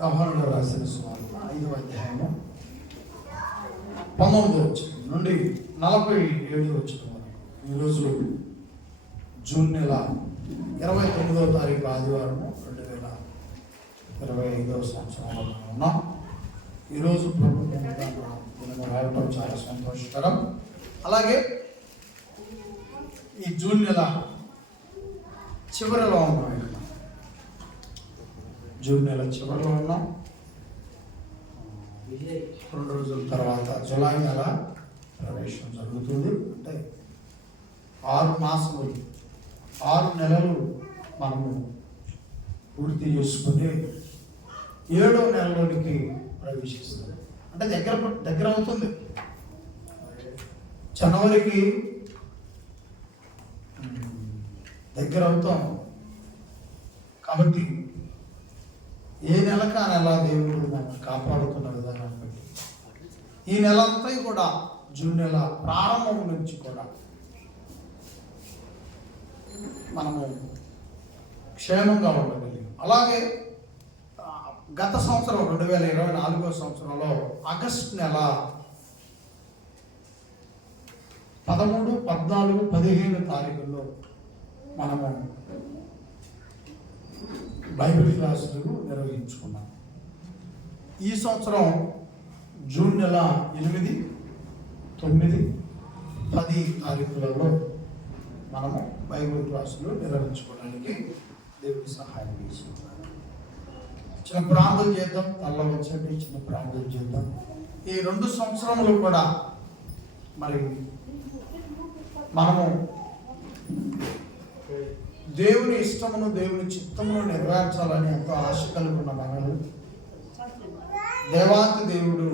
యోహాను రాసిన సువార్త 5వ అధ్యాయము 19వ వచనం నుండి 47వ వచనం వరకు. ఈరోజు జూన్ నెల 29వ తారీఖు ఆదివారం 2025వ సంవత్సరంలో ఉన్నాం. ఈరోజు ప్రభు దినము రావడం చాలా సంతోషకరం. అలాగే ఈ జూన్ నెల చివరిలో ఉన్నాం. జూన్ నెల చివరిలో ఉన్నాం. 2 రోజుల తర్వాత జూలై నెల ప్రవేశం జరుగుతుంది. అంటే 6 మాసములు 6 నెలలు మనము పూర్తి చేసుకుని 7వ నెలలోనికి ప్రవేశిస్తుంది. అంటే దగ్గర అవుతుంది. జనవరికి దగ్గర అవుతాం. కాబట్టి ఏ నెలకు ఆ నెల దేవుడు మనం కాపాడుతున్న విధానాన్ని బట్టి ఈ నెల అంతా కూడా జూన్ నెల ప్రారంభం నుంచి కూడా మనము క్షేమంగా ఉండగలిగాం. అలాగే గత సంవత్సరం 2024వ సంవత్సరంలో ఆగస్టు నెల 13, 14, 15 తారీఖుల్లో మనము బైబిల్ క్లాసులు నిర్వహించుకున్నాం. ఈ సంవత్సరం జూన్ నెల 8, 9, 10 తారీఖులలో మనము బైబిల్ క్లాసులు నిర్వహించుకోవడానికి దేవుడి సహాయం చేస్తున్నారు. చిన్న ప్రార్థన చేద్దాం. తల్ల వచ్చండి, చిన్న ప్రార్థన చేద్దాం. ఈ 2 సంవత్సరములు కూడా మరి మనము దేవుని ఇష్టమును దేవుని చిత్తమును నెరవేర్చాలని ఎంతో ఆశ కలిగి ఉన్న మనలు దేవాతి దేవుడు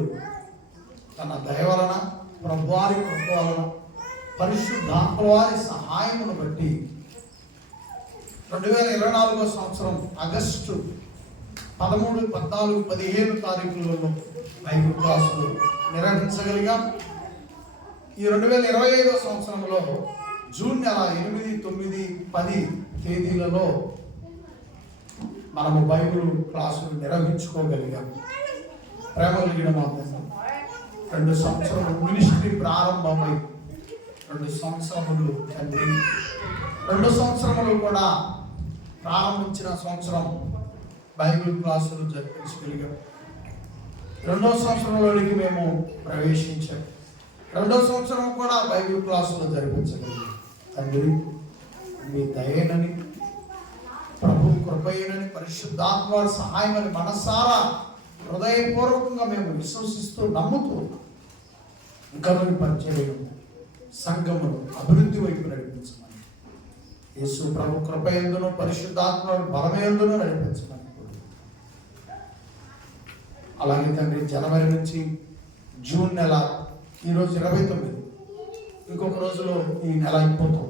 తన దయ వలన, ప్రభువారి కృప వలన, పరిశుద్ధాత్మ వారి సహాయమును బట్టి 2024వ సంవత్సరం ఆగస్టు 13, 14, 15 తారీఖులలో బైబిల్ క్లాసులు నిర్వహించగలిగాం. ఈ 2025వ సంవత్సరంలో జూన్ నెల 8, 9, 10 తేదీలలో మనము బైబిల్ క్లాసులు నిర్వహించుకోగలిగాం. ప్రేమ కలిగిన మాత్రం 2 సంవత్సరములు మినిస్ట్రీ ప్రారంభమై 2 సంవత్సరములు తండ్రి 2 సంవత్సరములు కూడా ప్రారంభించిన సంవత్సరం బైబిల్ క్లాసులు జరిపించగలిగాం. 2వ సంవత్సరంలోనికి మేము ప్రవేశించాం. 2వ సంవత్సరం కూడా బైబిల్ క్లాసులు జరిపించగలిగాం. తండ్రి మీ దయేనని, ప్రభు కృపయేనని, పరిశుద్ధాత్మ సహాయమని మనసారా హృదయపూర్వకంగా మేము విశ్వసిస్తూ నమ్ముతూ ఇంకా పరిచయం సంఘమును అభివృద్ధి వైపు నడిపించమని, యేసు ప్రభు కృపయందును పరిశుద్ధాత్మ బలమయందును నడిపించమని. అలాగే తండ్రి జనవరి నుంచి జూన్ నెల ఈరోజు 29, ఇంకొక రోజులో ఈ నెల అయిపోతాం.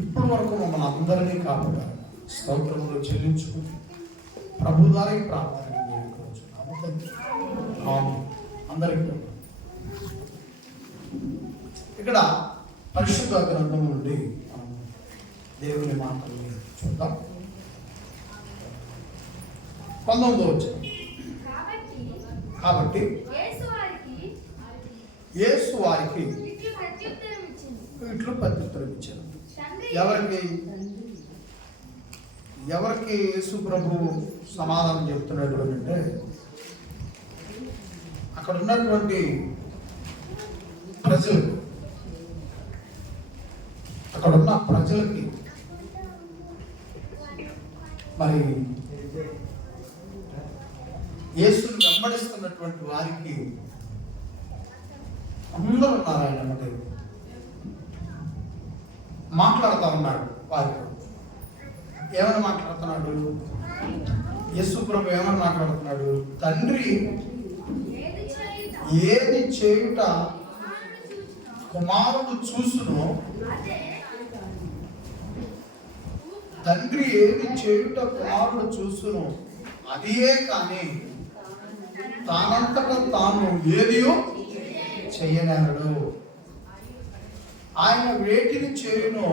ఇప్పటి వరకు మమ్మల్ని అందరినీ కాపాడారు. స్తోత్రములు చెల్లించుకుంటూ ప్రభు ద్వారా ప్రార్థన అందరికీ. ఇక్కడ పరిశుద్ధ గ్రంథం నుండి దేవుని మాటల్ని చూద్దాం. 19వ వచనం. కాబట్టి యేసు వారికి ఇట్లు ప్రత్యుత్తరం ఇచ్చారు. ఎవరికి యేసు ప్రభు సమాధానం చెప్తున్నాడు అంటే, అక్కడ ఉన్నటువంటి ప్రజలు, అక్కడ ఉన్న ప్రజలకి మరి యేసును వెంబడిస్తున్నటువంటి వారికి అందరూ ఉన్నారు. ఆయన మాట్లాడుతూ ఉన్నాడు. వారికి ఏమని మాట్లాడుతున్నాడు? యేసు ప్రభు ఏమని మాట్లాడుతున్నాడు? తండ్రి ఏది చేయుట కుమారుడు చూసును, తండ్రి ఏది చేయుట కుమారుడు చూసును అదియే కానీ తానంతట తాను ఏదియో చెయ్యనడు. ఆయన వేటిని చేయును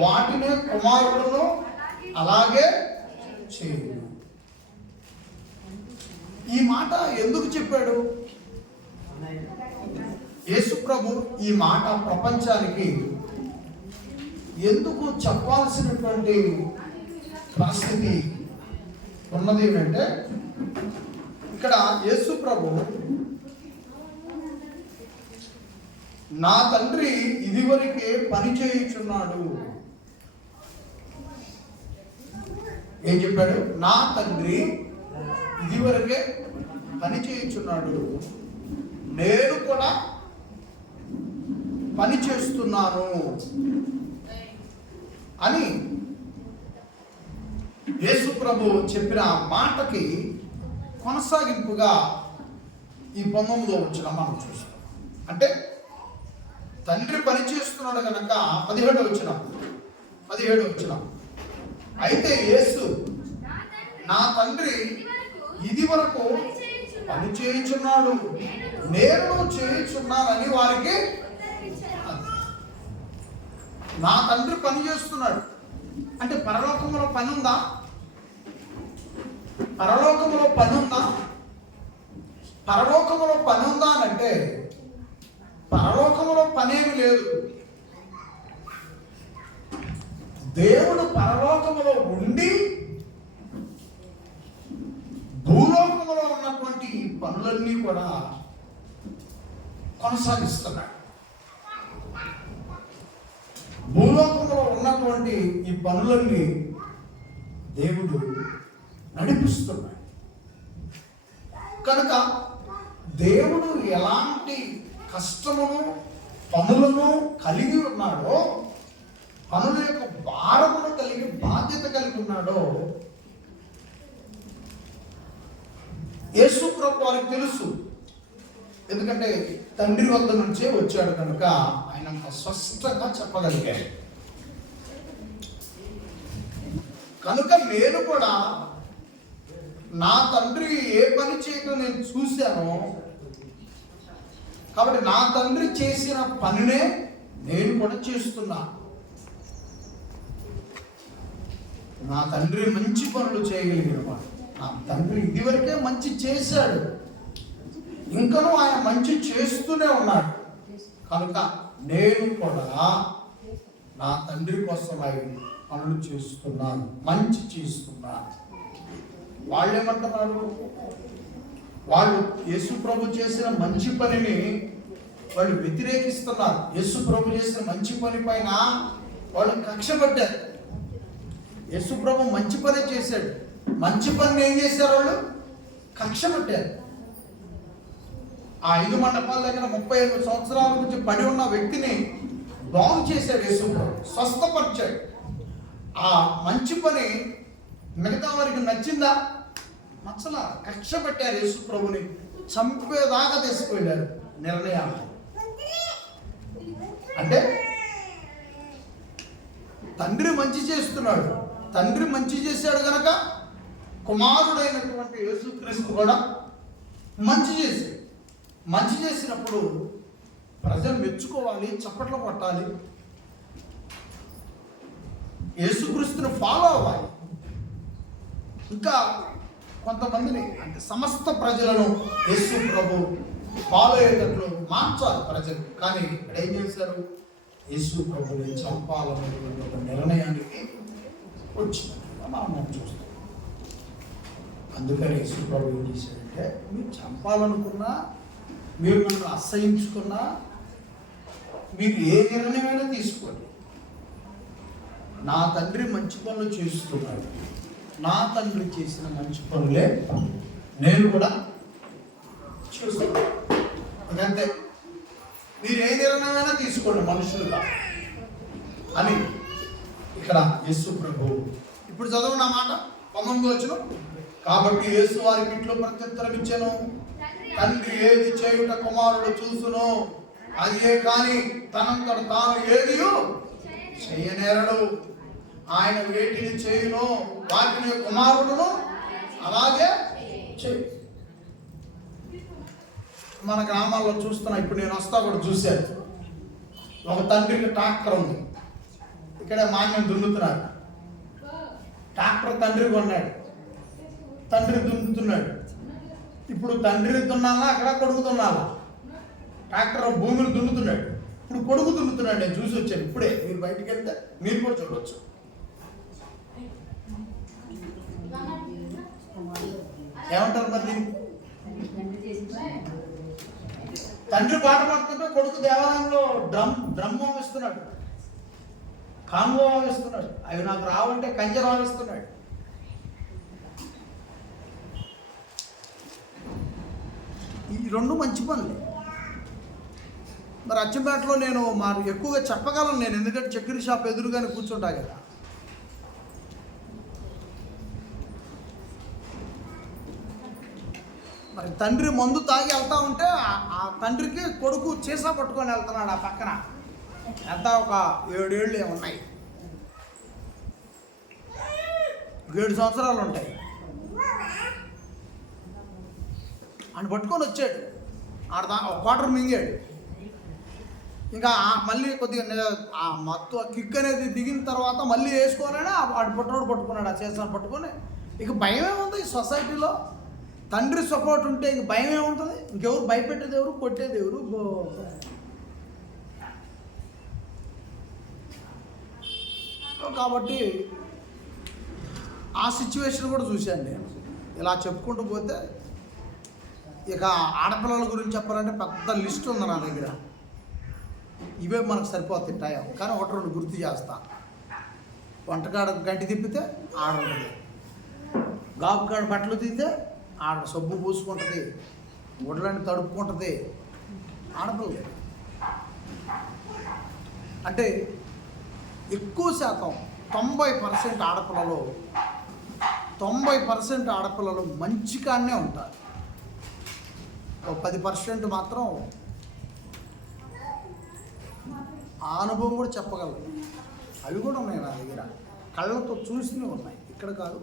వాటినే కుమారుడును అలాగే చేయును. ఈ మాట ఎందుకు చెప్పాడు యేసు ప్రభు? ఈ మాట ప్రపంచానికి ఎందుకు చెప్పాల్సినటువంటి పరిస్థితి ఉన్నది ఏంటంటే, ఇక్కడ యేసు ప్రభు నా తండ్రి ఇదివరకే పని చేయుచున్నాడు. ఏం చెప్పాడు? నా తండ్రి ఇదివరకే పని చేయుచున్నాడు, నేను కూడా పని చేస్తున్నాను అని యేసు ప్రభు చెప్పిన మాటకి కొనసాగింపుగా ఈ 19వ వచనం మనం చూస్తాం. అంటే తండ్రి పని చేస్తున్నాడు కనుక 17వ వచనం అయితే యేసు నా తండ్రి ఇది వరకు పని చేయుచున్నాడు, నేను చేయుచున్నానని వారికి. నా తండ్రి పని చేస్తున్నాడు అంటే పరలోకంలో పని ఉందా? పరలోకంలో పని ఉందా? పరలోకంలో పని ఉందా అని అంటే పరలోకంలో పనేమి లేదు. దేవుడు పరలోకములో ఉండి భూలోకములో ఉన్నటువంటి ఈ పనులన్నీ కూడా కొనసాగిస్తున్నాడు. భూలోకంలో ఉన్నటువంటి ఈ పనులన్నీ దేవుడు నడిపిస్తున్నాడు. కనుక దేవుడు ఎలాంటి కష్టమును పనులను కలిగి ఉన్నాడో, పనుల యొక్క భారమును కలిగి బాధ్యత కలిగి ఉన్నాడో యేసు ప్రభు వారికి తెలుసు. ఎందుకంటే తండ్రి వద్ద నుంచే వచ్చాడు కనుక ఆయన స్పష్టంగా చెప్పగలిగాడు. కనుక నేను కూడా నా తండ్రి ఏ పని చేయటం నేను చూశానో, కాబట్టి నా తండ్రి చేసిన పనినే నేను కూడా చేస్తున్నా. నా తండ్రి మంచి పనులు చేయగలిగిన వాడు. నా తండ్రి ఇదివరకే మంచి చేశాడు, ఇంకనూ ఆయన మంచి చేస్తూనే ఉన్నాడు. కనుక నేను కూడా నా తండ్రి కోసం ఆయన పనులు చేస్తున్నాను, మంచి చేస్తున్నాను. వాళ్ళు ఏమంటున్నారు? వాళ్ళు యేసు ప్రభు చేసిన మంచి పనిని వాళ్ళు వ్యతిరేకిస్తున్నారు. యేసు ప్రభు చేసిన మంచి పని పైన వాళ్ళు కక్ష పట్టారు. యేసు ప్రభు మంచి పని చేశాడు, మంచి పని ఏం చేశారు? వాళ్ళు కక్ష పట్టారు. ఆ 5 మండపాల దగ్గర 38 సంవత్సరాల నుంచి పడి ఉన్న వ్యక్తిని బాగు చేశాడు యేసు ప్రభు, స్వస్థపరిచాడు. ఆ మంచి పని మిగతా వారికి నచ్చిందా? నచ్చలా. కక్ష పెట్టారు యేసు ప్రభుని, చంపేదాకా తీసుకువెళ్ళారు నిర్ణయాలు. అంటే తండ్రి మంచి చేస్తున్నాడు, తండ్రి మంచి చేశాడు కనుక కుమారుడైనటువంటి యేసుక్రీస్తు కూడా మంచి చేసినప్పుడు ప్రజలు మెచ్చుకోవాలి, చప్పట్లు కొట్టాలి, యేసుక్రీస్తుని ఫాలో అవ్వాలి. ఇంకా కొంతమందిని అంటే సమస్త ప్రజలను యేసు ప్రభు ఫాలో అయ్యేటట్లు మార్చాలి ప్రజలు. కానీ ఇక్కడ ఏం చేశారు? యేసు ప్రభుని చంపాలనేటువంటి ఒక నిర్ణయానికి వచ్చినట్లుగా మనం చూస్తాం. అందుకని యేసు ప్రభు ఏం చేశాడంటే, మీరు చంపాలనుకున్నా, మీరు నన్ను అసహించుకున్నా, మీరు ఏ నిర్ణయమైనా తీసుకోండి, నా తండ్రి మంచి పనులు చేస్తున్నాడు, నా తండ్రి చేసిన మంచి పనులే నేను కూడా చేస్తాను. అదంతే. మీరు ఏ నిర్ణయమైనా తీసుకోండి మనుషులుగా అని ఇక్కడ యేసు ప్రభు ఇప్పుడు చదవన మాట 19వ వచనం. కాబట్టి యేసు వారికి ఇట్లు ప్రత్యుత్తరం ఇచ్చాను, తండ్రి ఏది చేయుట కుమారుడు చూసును, అదే కానీ తనంతట తాను ఏది చేయనేరడు. ఆయన వేటిని చేయును వాటిని కుమారుడును అలాగే చేయి. మన గ్రామాల్లో చూస్తున్నా, ఇప్పుడు నేను వస్తా కూడా చూశాను. ఒక తండ్రికి ట్రాక్టర్ ఉంది, ఇక్కడ మాన్యం దున్నుతున్నారు. ట్రాక్టర్ తండ్రి కొన్నాడు, తండ్రి దున్నుతున్నాడు. ఇప్పుడు తండ్రి దున్నాలా, అక్కడ కొడుకు దున్నాలా. ట్రాక్టర్ భూమిని దున్నుతున్నాడు, ఇప్పుడు కొడుకు దున్నుతున్నాడు. నేను చూసి వచ్చాను ఇప్పుడే. మీరు బయటికి వెళ్తే మీరు కూడా చూడవచ్చు. ఏమంటారు మరి దీనికి? తండ్రి పాట పాడుతుంటే కొడుకు దేవాలయంలో డ్రమ్ వాయిస్తున్నాడు, కాంగో వాయిస్తున్నాడు. అవి నాకు రావంటే కంజర వాయిస్తున్నాడు. ఈ రెండు మంచి పనులే. మరి అచ్చంపేటలో నేను ఎక్కువగా చెప్పగలను నేను, ఎందుకంటే చక్కెర షాప్ ఎదురుగానే కూర్చుంటా కదా. మరి తండ్రి మందు తాగి వెళ్తా ఉంటే ఆ తండ్రికి కొడుకు చేసా పట్టుకొని వెళ్తున్నాడు. ఆ పక్కన ఎంత ఒక 7 ఏళ్ళు ఉన్నాయి, 7 సంవత్సరాలు ఉంటాయి. ఆయన పట్టుకొని వచ్చాడు, ఒక క్వార్టర్ మింగాడు. ఇంకా మళ్ళీ కొద్దిగా మొత్తం కిక్ అనేది దిగిన తర్వాత మళ్ళీ వేసుకోవాలని వాడు పట్టుకున్నాడు. ఆ చేసాను పట్టుకొని. ఇక భయం ఏముంది ఈ సొసైటీలో? తండ్రి సపోర్ట్ ఉంటే ఇంక భయం ఏముంటుంది? ఇంకెవరు భయపెట్టేది ఎవరు, కొట్టేది ఎవరు? కాబట్టి ఆ సిచ్యువేషన్ కూడా చూశాను నేను. ఇలా చెప్పుకుంటూ పోతే ఇక ఆడపిల్లల గురించి చెప్పాలంటే పెద్ద లిస్ట్ ఉంది నా దగ్గర. ఇవే మనకు సరిపోతాయి టైం. కానీ 1-2 గుర్తు చేస్తా. వంటకాడ గంటి తిప్పితే ఆడ ఉంటుంది, గాబుకాడ బట్టలు తీస్తే ఆడ సబ్బు పూసుకుంటుంది, ఒడ్లని తడుపుకుంటుంది ఆడపిల్ల. అంటే ఎక్కువ శాతం 90% ఆడపిల్లలు మంచి కాడనే ఉంటారు. 10% మాత్రం ఆ అనుభవం కూడా చెప్పగలరు. అవి కూడా ఉన్నాయి నా దగ్గర, కళ్ళతో చూసినవి ఉన్నాయి, ఇక్కడ కాదు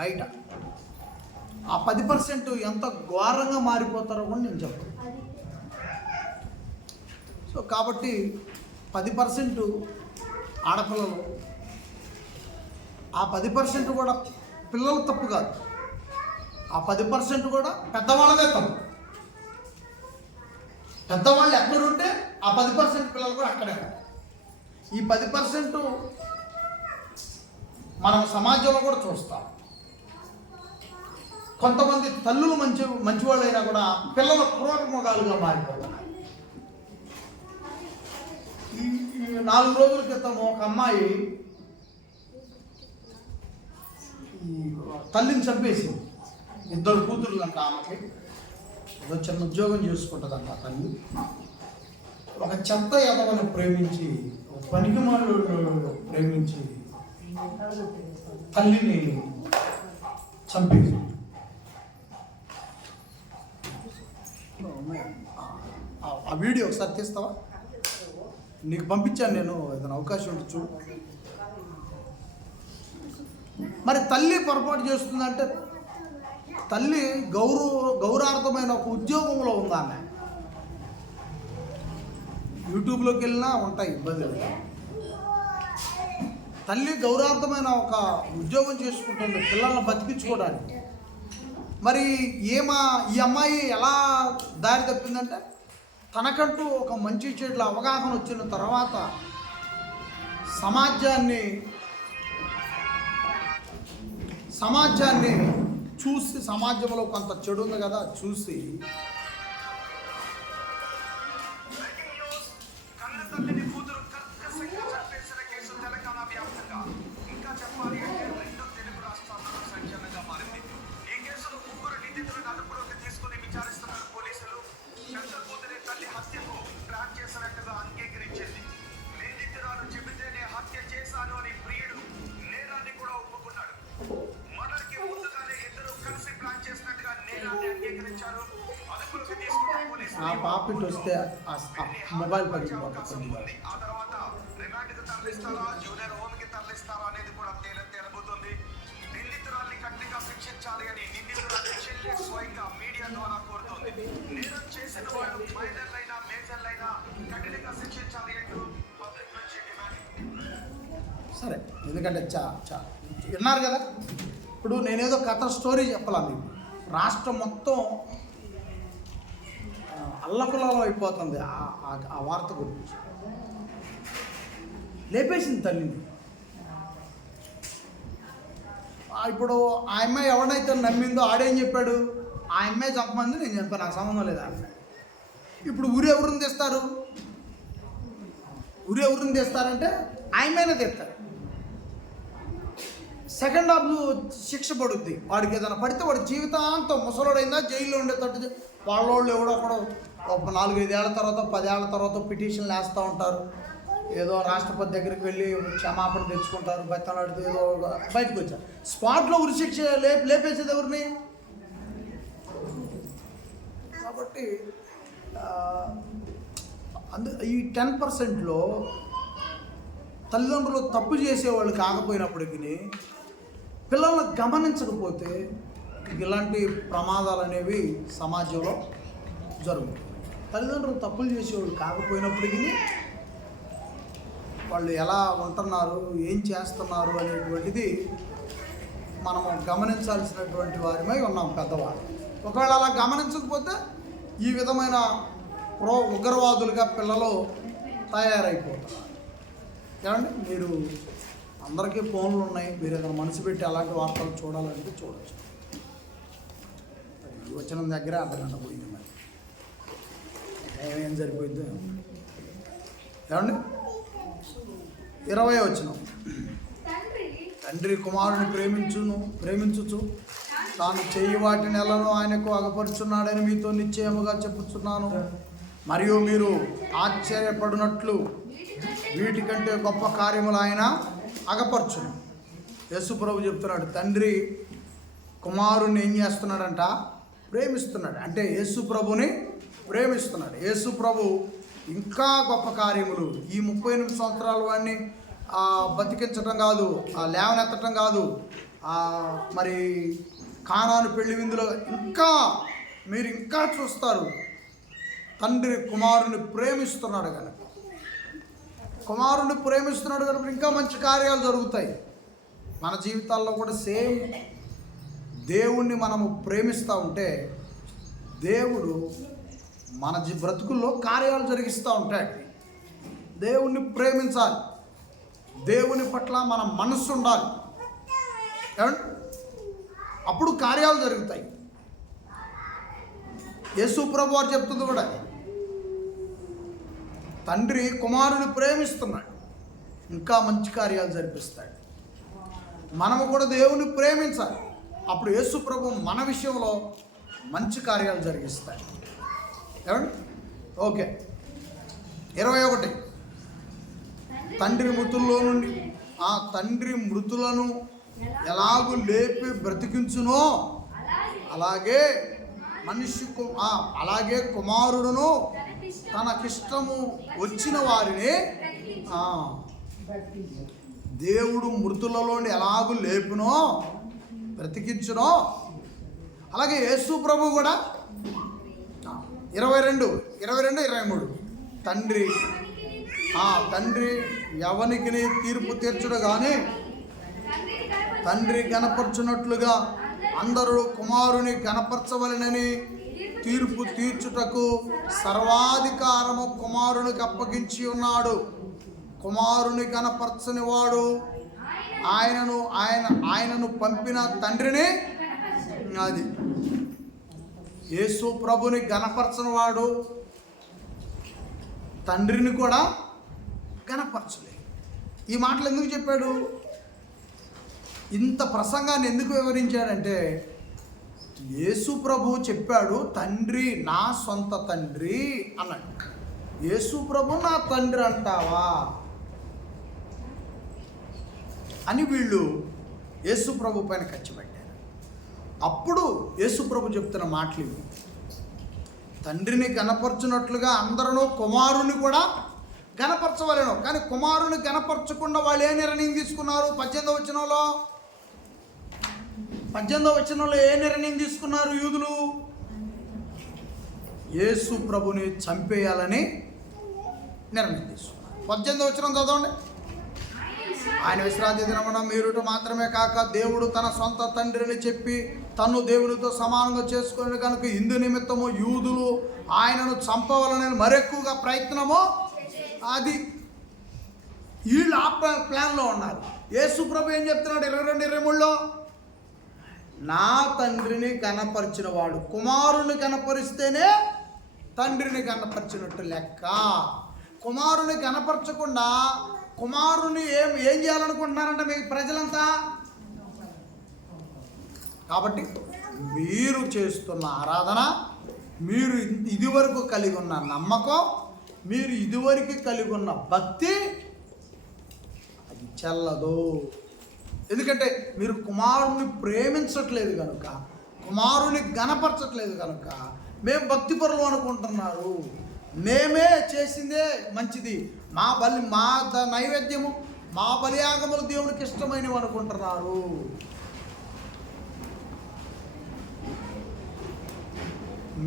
బయట. ఆ 10% ఎంత ఘోరంగా మారిపోతారో కూడా నేను చెప్పను. సో కాబట్టి 10% ఆడపిల్లలు, ఆ 10% కూడా పిల్లల తప్పు కాదు, ఆ 10% కూడా పెద్దవాళ్ళదే తప్పు. పెద్దవాళ్ళు ఎక్కడుంటే ఆ 10% పిల్లలు కూడా అక్కడే. ఈ 10% మనం సమాజంలో కూడా చూస్తాం. కొంతమంది తల్లులు మంచివాళ్ళైనా కూడా పిల్లల క్రూరముగాలుగా మారిపోతున్నారు. ఈ 4 రోజుల క్రితం ఒక అమ్మాయి తల్లిని చంపేసింది. 2 కూతుర్లు అంట ఆమెకి. ఏదో చిన్న ఉద్యోగం చేసుకుంటుందంట తల్లి. ఒక చెత్త యదవని ప్రేమించి, ఒక పనికిమాలు ప్రేమించి తల్లిని చంపేసింది. ఆ వీడియో ఒకసారి తీస్తావా? నీకు పంపించాను నేను, ఏదైనా అవకాశం ఉంటే చూడు. మరి తల్లి పొరపాటు చేస్తుందంటే, తల్లి గౌరవార్థమైన ఒక ఉద్యోగంలో ఉందా ఆమె. యూట్యూబ్లోకి వెళ్ళినా ఉంటాయి ఇబ్బందులు. తల్లి గౌరవార్థమైన ఒక ఉద్యోగం చేసుకుంటుంది పిల్లల్ని బతికించుకోవడానికి. మరి ఈ అమ్మాయి ఎలా దారి తప్పిందంటే, తనకంటూ ఒక మంచి చెడుల అవగాహన వచ్చిన తర్వాత సమాజాన్ని చూసి, సమాజంలో కొంత చెడు ఉంది కదా చూసి, ఆ పాపిట్ వస్తే మొబైల్ పగిలిపోతుంది. సరే, ఎందుకంటే విన్నారు కదా. ఇప్పుడు నేనేదో కథ స్టోరీ చెప్పాలా మీకు. రాష్ట్రం మొత్తం అల్లకుల్లం అయిపోతుంది ఆ వార్త గురించి. లేపేసింది తల్లిని. ఇప్పుడు ఆ అమ్మాయి ఎవడైతే నమ్మిందో ఆడేం చెప్పాడు, ఆ అమ్మాయి చంపమంది, నేను చెప్పాను, నాకు సంబంధం లేదు అమ్మాయి. ఇప్పుడు ఊరు ఎవరిని తెస్తారు? ఊరు ఎవరిని తెస్తారంటే ఆ అమ్మాయినే తెస్తారు. సెకండ్ హాఫ్ శిక్ష పడుద్ది. వాడికి ఏదైనా పడితే వాడి జీవితాంతం ముసలోడైందా జైల్లో ఉండేటట్టు వాళ్ళోళ్ళు ఎవడో ఒకడు 4-5 ఏళ్ల తర్వాత 10 ఏళ్ల తర్వాత పిటిషన్లు వేస్తూ ఉంటారు. ఏదో రాష్ట్రపతి దగ్గరికి వెళ్ళి క్షమాపణ తెచ్చుకుంటారు, బెత్తలాడితే ఏదో బయటకు వచ్చారు. స్పాట్లో ఉరిశిక్ష లేపేసేది ఎవరిని? కాబట్టి ఈ 10%లో తల్లిదండ్రులు తప్పు చేసేవాళ్ళు కాకపోయినప్పటికీ పిల్లలను గమనించకపోతే ఇలాంటి ప్రమాదాలు అనేవి సమాజంలో జరుగుతాయి. తల్లిదండ్రులు తప్పులు చేసేవాళ్ళు కాకపోయినప్పటికీ వాళ్ళు ఎలా ఉంటున్నారు, ఏం చేస్తున్నారు అనేటువంటిది మనము గమనించాల్సినటువంటి వారిమై ఉన్నాం పెద్దవాళ్ళు. ఒకవేళ అలా గమనించకపోతే ఈ విధమైన ఉగ్రవాదులుగా పిల్లలు తయారైపోతారు. ఏమండి, మీరు అందరికీ ఫోన్లు ఉన్నాయి, మీరు ఏదైనా మనసు పెట్టి అలాంటి వార్తలు చూడాలంటే చూడవచ్చు. వచ్చిన దగ్గర అర్ధగంట పోయింది, మరి ఏం సరిపోయిందో ఏమండి. 20వ వచనం, తండ్రి కుమారుని ప్రేమించుచు తాను చేయి వాటి నెలను ఆయనకు అగపరుచున్నాడని మీతో నిశ్చయముగా చెప్పుచున్నాను. మరియు మీరు ఆశ్చర్యపడినట్లు వీటికంటే గొప్ప కార్యములు ఆయన అగపరచును. యేసు ప్రభు చెప్తున్నాడు, తండ్రి కుమారుణ్ణి ఏం చేస్తున్నాడంట? ప్రేమిస్తున్నాడు. అంటే యేసు ప్రభుని ప్రేమిస్తున్నాడు. యేసు ప్రభు ఇంకా గొప్ప కార్యములు, ఈ 38 సంవత్సరాల వాడిని బతికించటం కాదు, లేవనెత్తటం కాదు, మరి కానాను పెళ్లి విందులో మీరు ఇంకా చూస్తారు. తండ్రి కుమారుని ప్రేమిస్తున్నాడు కనుక, ఇంకా మంచి కార్యాలు జరుగుతాయి మన జీవితాల్లో కూడా. సేమ్ దేవుణ్ణి మనము ప్రేమిస్తూ ఉంటే దేవుడు మన బ్రతుకుల్లో కార్యాలు జరిగిస్తూ ఉంటాడు. దేవుణ్ణి ప్రేమించాలి, దేవుని పట్ల మన మనస్సు ఉండాలి, అప్పుడు కార్యాలు జరుగుతాయి. యేసు ప్రభు వారు చెప్తుంది కూడా, తండ్రి కుమారుని ప్రేమిస్తున్నాడు, ఇంకా మంచి కార్యాలు జరిపిస్తాడు. మనము కూడా దేవుని ప్రేమించాలి, అప్పుడు యేసు ప్రభు మన విషయంలో మంచి కార్యాలు జరిగిస్తాడు. ఏమండి? ఓకే. 21, తండ్రి మృతులను ఎలాగూ లేపి బ్రతికించునో అలాగే కుమారుడును తనకిష్టము వచ్చిన వారిని దేవుడు మృతులలోని ఎలాగూ లేపునో బ్రతికించునో అలాగే యేసు ప్రభు కూడా 22, 23 తండ్రి ఎవనికి తీర్పు తీర్చుడు కానీ తండ్రి గణపరచునట్లుగా అందరూ కుమారుని గణపరచవలెనని తీర్పు తీర్చుటకు సర్వాధికారము కుమారునికి అప్పగించి ఉన్నాడు. కుమారుని గణపరచని వాడు ఆయనను పంపిన తండ్రిని, అది యేసు ప్రభుని గణపరచని వాడు తండ్రిని కూడా గణపరచలేదు. ఈ మాటలు ఎందుకు చెప్పాడు? ఇంత ప్రసంగాన్ని ఎందుకు వివరించాడంటే, యేసు ప్రభు చెప్పాడు, తండ్రి నా సొంత తండ్రి అన్నాడు. యేసు ప్రభు నా తండ్రి అంటావా అని వీళ్ళు యేసు ప్రభు పైన ఖర్చు పెట్టారు. అప్పుడు యేసు ప్రభు చెప్తున్న మాటలు, తండ్రిని గణపరచునట్లుగా అందరూ కుమారుని కూడా గణపరచవలెను. కానీ కుమారుని గణపరచకుండా వాళ్ళు ఏ నిర్ణయం తీసుకున్నారు? 18వ వచనంలో ఏ నిర్ణయం తీసుకున్నారు? యూదులు యేసు ప్రభుని చంపేయాలని నిర్ణయం తీసుకున్నారు. 18వ వచనం చదవండి. ఆయన విశ్రాంతి దినమున మీరుట మాత్రమే కాక దేవుడు తన సొంత తండ్రిని చెప్పి తను దేవునితో సమానంగా చేసుకుని కనుక ఇందు నిమిత్తము యూదులు ఆయనను చంపవాలని మరెక్కువగా ప్రయత్నము అది వీళ్ళు ఆ ప్లాన్లో ఉన్నారు. యేసు ప్రభు ఏం చెప్తున్నాడు 22:23లో, నా తండ్రిని కనపరిచిన వాడు కుమారుని కనపరిస్తేనే తండ్రిని కనపరిచినట్టు లెక్క. కుమారుని కనపరచకుండా కుమారుని ఏం చేయాలనుకుంటున్నారంట మీకు ప్రజలంతా. కాబట్టి మీరు చేస్తున్న ఆరాధన, మీరు ఇదివరకు కలిగి ఉన్న నమ్మకం, మీరు ఇదివరకు కలిగి ఉన్న భక్తి అది చెల్లదు. ఎందుకంటే మీరు కుమారుని ప్రేమించట్లేదు కనుక, కుమారుని గణపరచట్లేదు కనుక మేము భక్తిపరులు అనుకుంటున్నారు. మేమే చేసిందే మంచిది, మా నైవేద్యము, మా బలియాగములు దేవునికి ఇష్టమైనవి అనుకుంటున్నారు.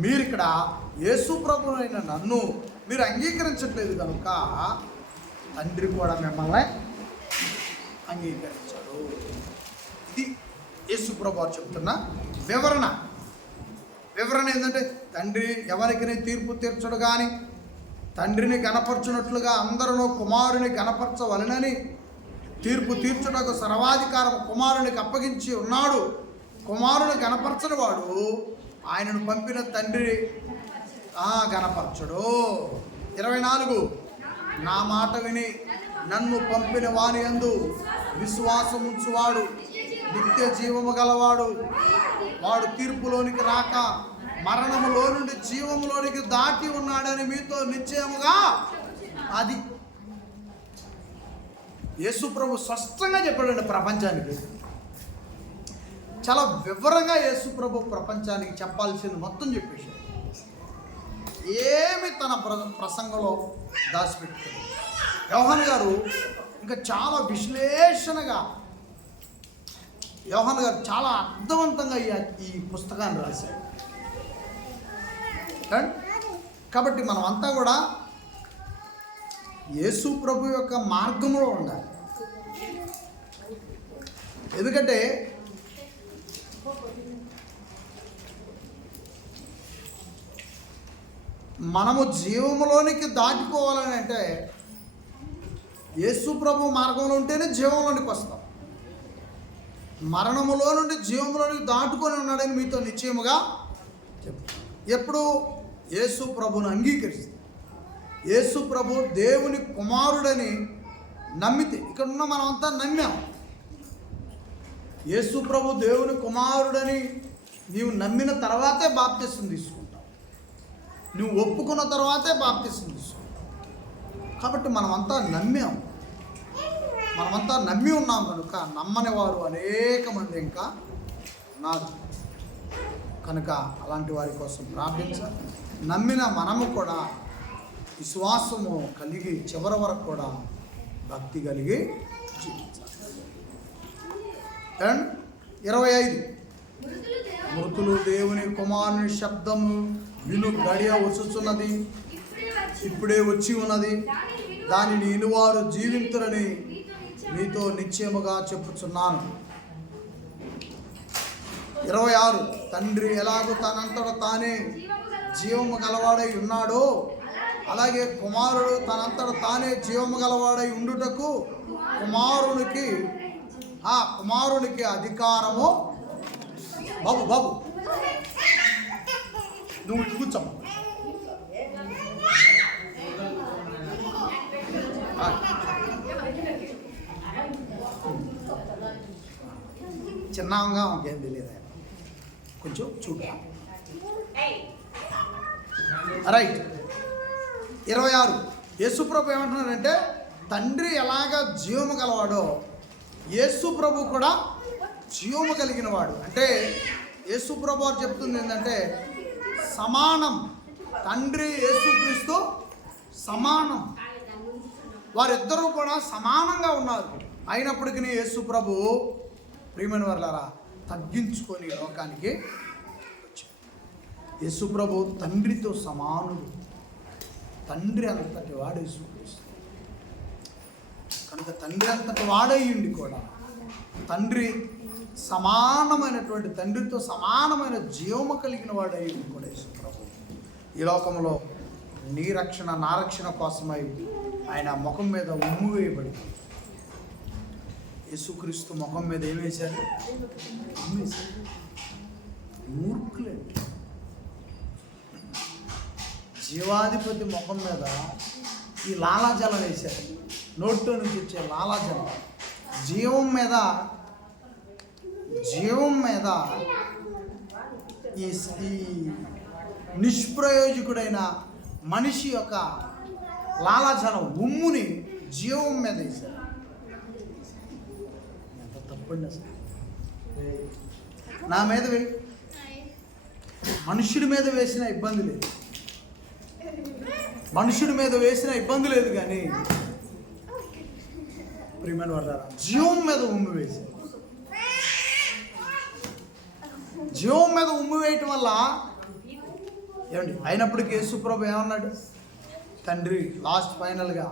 మీరు ఇక్కడ యేసు ప్రభువైన నన్ను మీరు అంగీకరించట్లేదు కనుక తండ్రి కూడా మిమ్మల్ని అంగీకరించాడు. ఇది యేసు ప్రభు చెప్తున్న వివరణ. ఏంటంటే తండ్రి ఎవరికి తీర్పు తీర్చడు కానీ తండ్రిని గణపరచునట్లుగా అందరూ కుమారుని గణపరచవలనని తీర్పు తీర్చుటకు సర్వాధికారం కుమారునికి అప్పగించి ఉన్నాడు. కుమారుని గణపరచని వాడు ఆయనను పంపిన తండ్రి గణపరచడు. 24 నా మాట విని నన్ను పంపిన వాని యందు విశ్వాసముంచువాడు నిత్య జీవము గలవాడు. వాడు తీర్పులోనికి రాక మరణములో నుండి జీవములోనికి దాటి ఉన్నాడని మీతో నిశ్చయముగా. అది యేసు ప్రభు స్పష్టంగా చెప్పాడండి ప్రపంచానికి. చాలా వివరంగా యేసు ప్రభు ప్రపంచానికి చెప్పాల్సింది మొత్తం చెప్పేశాడు. ఏమి తన ప్రసంగంలో దాచిపెట్టాడు. యోహాను గారు ఇంకా చాలా విశ్లేషణగా, యోహాను గారు చాలా అర్థవంతంగా ఈ పుస్తకాన్ని రాశాడు. కాబట్టి మనం అంతా కూడా యేసు ప్రభు యొక్క మార్గంలో ఉండాలి. ఎందుకంటే మనము జీవములోనికి దాటుకోవాలని అంటే యేసు ప్రభు మార్గంలో ఉంటేనే జీవంలోనికి వస్తాం. మరణములో నుండి జీవంలోనికి దాటుకొని ఉన్నాడని మీతో నిశ్చయముగా చెప్తాను. ఎప్పుడు యేసు ప్రభును అంగీకరిస్తే, యేసు ప్రభు దేవుని కుమారుడని నమ్మితే, ఇక్కడ ఉన్న మనమంతా నమ్మాం. యేసు ప్రభు దేవుని కుమారుడని నీవు నమ్మిన తర్వాతే బాప్తిసం తీసుకుంటావు. నువ్వు ఒప్పుకున్న తర్వాతే బాప్తిసం తీసుకుంటావు. కాబట్టి మనమంతా నమ్మాం. మనమంతా నమ్మి ఉన్నాం కనుక నమ్మని వారు అనేక మంది ఇంకా ఉన్నారు కనుక అలాంటి వారి కోసం ప్రార్థించాలి. నమ్మిన మనము కూడా విశ్వాసము కలిగి చివరి వరకు కూడా భక్తి కలిగి జీవించాలి. అండ్ 25 మృతులు దేవుని కుమారుని శబ్దము విను గడియ వచ్చుచున్నది, ఇప్పుడే వచ్చి ఉన్నది, దానిని ఇనువారు జీవింతురని మీతో నిశ్చయముగా చెప్పుచున్నాను. 26 తండ్రి ఎలాగో తనంతట తానే జీవము గలవాడై ఉన్నాడో అలాగే కుమారుడు తనంతట తానే జీవము గలవాడై ఉండుటకు కుమారునికి అధికారము. బాబు నువ్వు ఇటు కూర్చోమ్మ. చిన్నగా ఇంకేం తెలియదు, కొంచెం చూడ. రైట్. 26 యేసుప్రభు ఏమంటున్నాడంటే తండ్రి ఎలాగ జీవము గలవాడో యేసుప్రభు కూడా జీవము కలిగిన వాడు. అంటే యేసుప్రభు వారు చెప్తుంది ఏంటంటే సమానం. తండ్రి యేసుక్రీస్తు సమానం. వారిద్దరూ కూడా సమానంగా ఉన్నారు. అయినప్పటికీ యేసుప్రభు ప్రియమైన వారలారా తగ్గించుకొని లోకానికి వచ్చాడు. యేసుప్రభు తండ్రితో సమానుడు. తండ్రి అంతటి వాడు యేసుక్రీస్తు కనుక తండ్రి అంతటి వాడయ్యుండి కూడా తండ్రి సమానమైనటువంటి తండ్రితో సమానమైన జీవము కలిగిన వాడై కూడా యేసుప్రభు ఈ లోకంలో నీ రక్షణ నా రక్షణ కోసమై ఆయన ముఖం మీద ఉమ్ము వేయబడింది. యేసుక్రీస్తు ముఖం మీద ఏం వేశారు? మూర్ఖులండి. జీవాధిపతి ముఖం మీద ఈ లాలాజలం వేశారు. నోట్లో నుంచి వచ్చే లాలాజలం జీవం మీద ఈ నిష్ప్రయోజకుడైన మనిషి యొక్క లాలాజలం ఉమ్ముని జీవం మీద వేశారు. ఎంత తప్పండి అసలు. నా మీద మనుషుడి మీద వేసిన ఇబ్బంది లేదు, మనుషుడి మీద వేసిన ఇబ్బంది లేదు, కానీ ప్రియమైన వాళ్ళారా జీవం మీద ఉమ్మి వేశారు. జీవం మీద ఉమ్మి వేయటం వల్ల ఏమండి అయినప్పటికీ యేసుప్రభు ఏమన్నాడు? తండ్రి లాస్ట్ ఫైనల్గా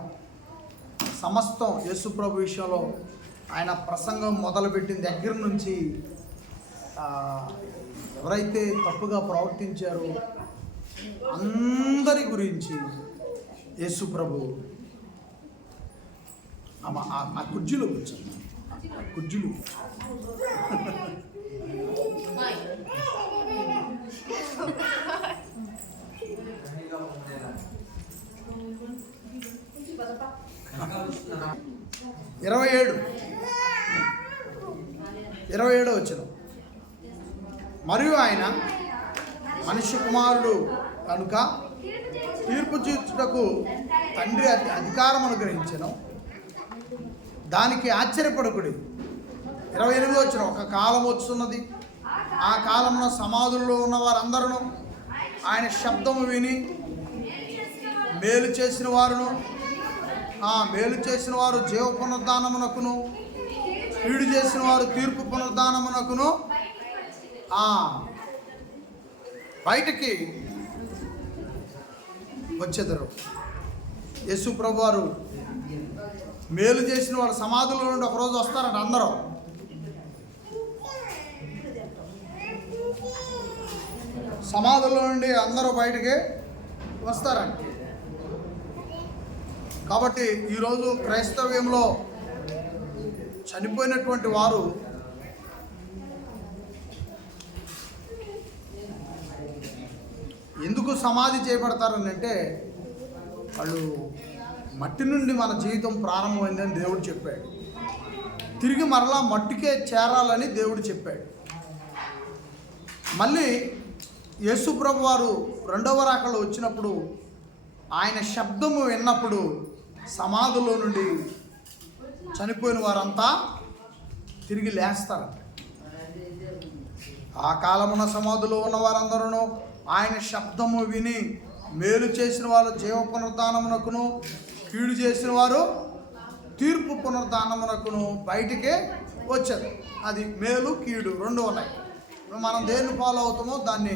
సమస్తం యేసుప్రభు విషయంలో ఆయన ప్రసంగం మొదలుపెట్టిన దగ్గర నుంచి ఎవరైతే తప్పుగా ప్రవర్తించారో అందరి గురించి యేసుప్రభు ఆ కుర్జీలో కూర్చున్నాడు. ఆ కుర్జీలో 27 వచ్చిన మరియు ఆయన మనుష్య కుమారుడు కనుక తీర్పు తీర్చుటకు తండ్రి అధికారం అనుగ్రహించను, దానికి ఆశ్చర్యపడకుడి. 28 వచ్చిన ఒక కాలం వస్తున్నది, ఆ కాలంలో సమాధుల్లో ఉన్న వారందరూ ఆయన శబ్దము విని మేలు చేసిన వారు జీవ పునరుద్ధానమునకును, కీడు చేసిన వారు తీర్పు పునరుద్ధానమునకును బయటికి వచ్చేదరు. యేసు ప్రభు వారు మేలు చేసిన వారు సమాధుల నుండి ఒకరోజు వస్తారంట. అందరూ సమాధుల నుండి అందరూ బయటికి వస్తారంట. కాబట్టి ఈరోజు క్రైస్తవ్యంలో చనిపోయినటువంటి వారు ఎందుకు సమాధి చేయబడతారని అంటే, వాళ్ళు మట్టి నుండి మన జీవితం ప్రారంభమైందని దేవుడు చెప్పాడు, తిరిగి మరలా మట్టికే చేరాలని దేవుడు చెప్పాడు. మళ్ళీ యేసు ప్రభు వారు రెండవ రాకడలో వచ్చినప్పుడు ఆయన శబ్దము విన్నప్పుడు సమాధిలో నుండి చనిపోయిన వారంతా తిరిగి లేస్తారు. ఆ కాలమున సమాధిలో ఉన్న వారందరూ ఆయన శబ్దము విని మేలు చేసిన వారు జీవ పునరుద్ధానమునకును, కీడు చేసిన వారు తీర్పు పునరుద్ధానమునకును బయటికే వచ్చారు. అది మేలు కీడు రెండు ఉన్నాయి. మనం దేన్ని ఫాలో అవుతామో దాన్ని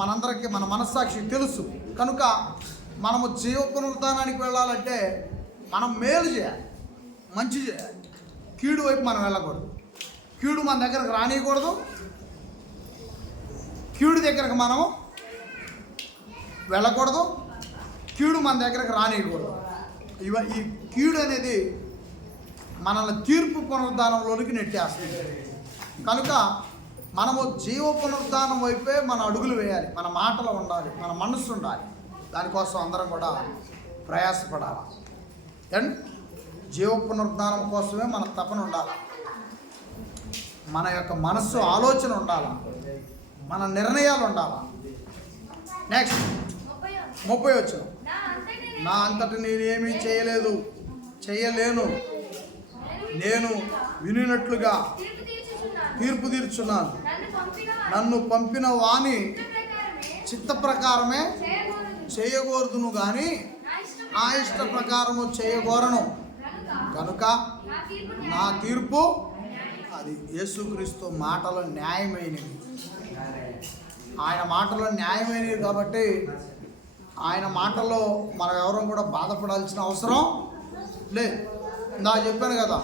మనందరికీ మన మనస్సాక్షి తెలుసు. కనుక మనము జీవ పునరుద్ధానానికి వెళ్ళాలంటే మనం మేలు చేయాలి, మంచి చేయాలి. కీడు వైపు మనం వెళ్ళకూడదు, కీడు మన దగ్గరకు రానియకూడదు, కీడు దగ్గరకు మనం వెళ్ళకూడదు, కీడు మన దగ్గరకు రానియకూడదు. ఈ కీడు అనేది మనల్ని తీర్పు పునరుద్ధానంలోనికి నెట్టేస్తుంది. కనుక మనము జీవ పునరుద్ధానం వైపే మన అడుగులు వేయాలి, మన మాటలు ఉండాలి, మన మనస్సు ఉండాలి. దానికోసం అందరం కూడా ప్రయాసపడాలి. అండ్ జీవ పునరుద్ధానం కోసమే మన తపన ఉండాలి, మన యొక్క మనస్సు ఆలోచన ఉండాలి, మన నిర్ణయాలు ఉండాలి. నెక్స్ట్ 30 వచ్చిన నా అంతటి నేనేమీ చేయలేను, నేను వినినట్లుగా తీర్పు తీర్చున్నాను, నన్ను పంపిన వాని చిత్త ప్రకారమే చేయకూడదును కానీ నా ఇష్ట ప్రకారము చేయకూడను. కనుక నా తీర్పు అది యేసుక్రీస్తు మాటలు న్యాయమైనవి. ఆయన మాటలు న్యాయమైనవి కాబట్టి ఆయన మాటల్లో మనం ఎవరం కూడా బాధపడాల్సిన అవసరం లేదు. నా చెప్పాను కదా,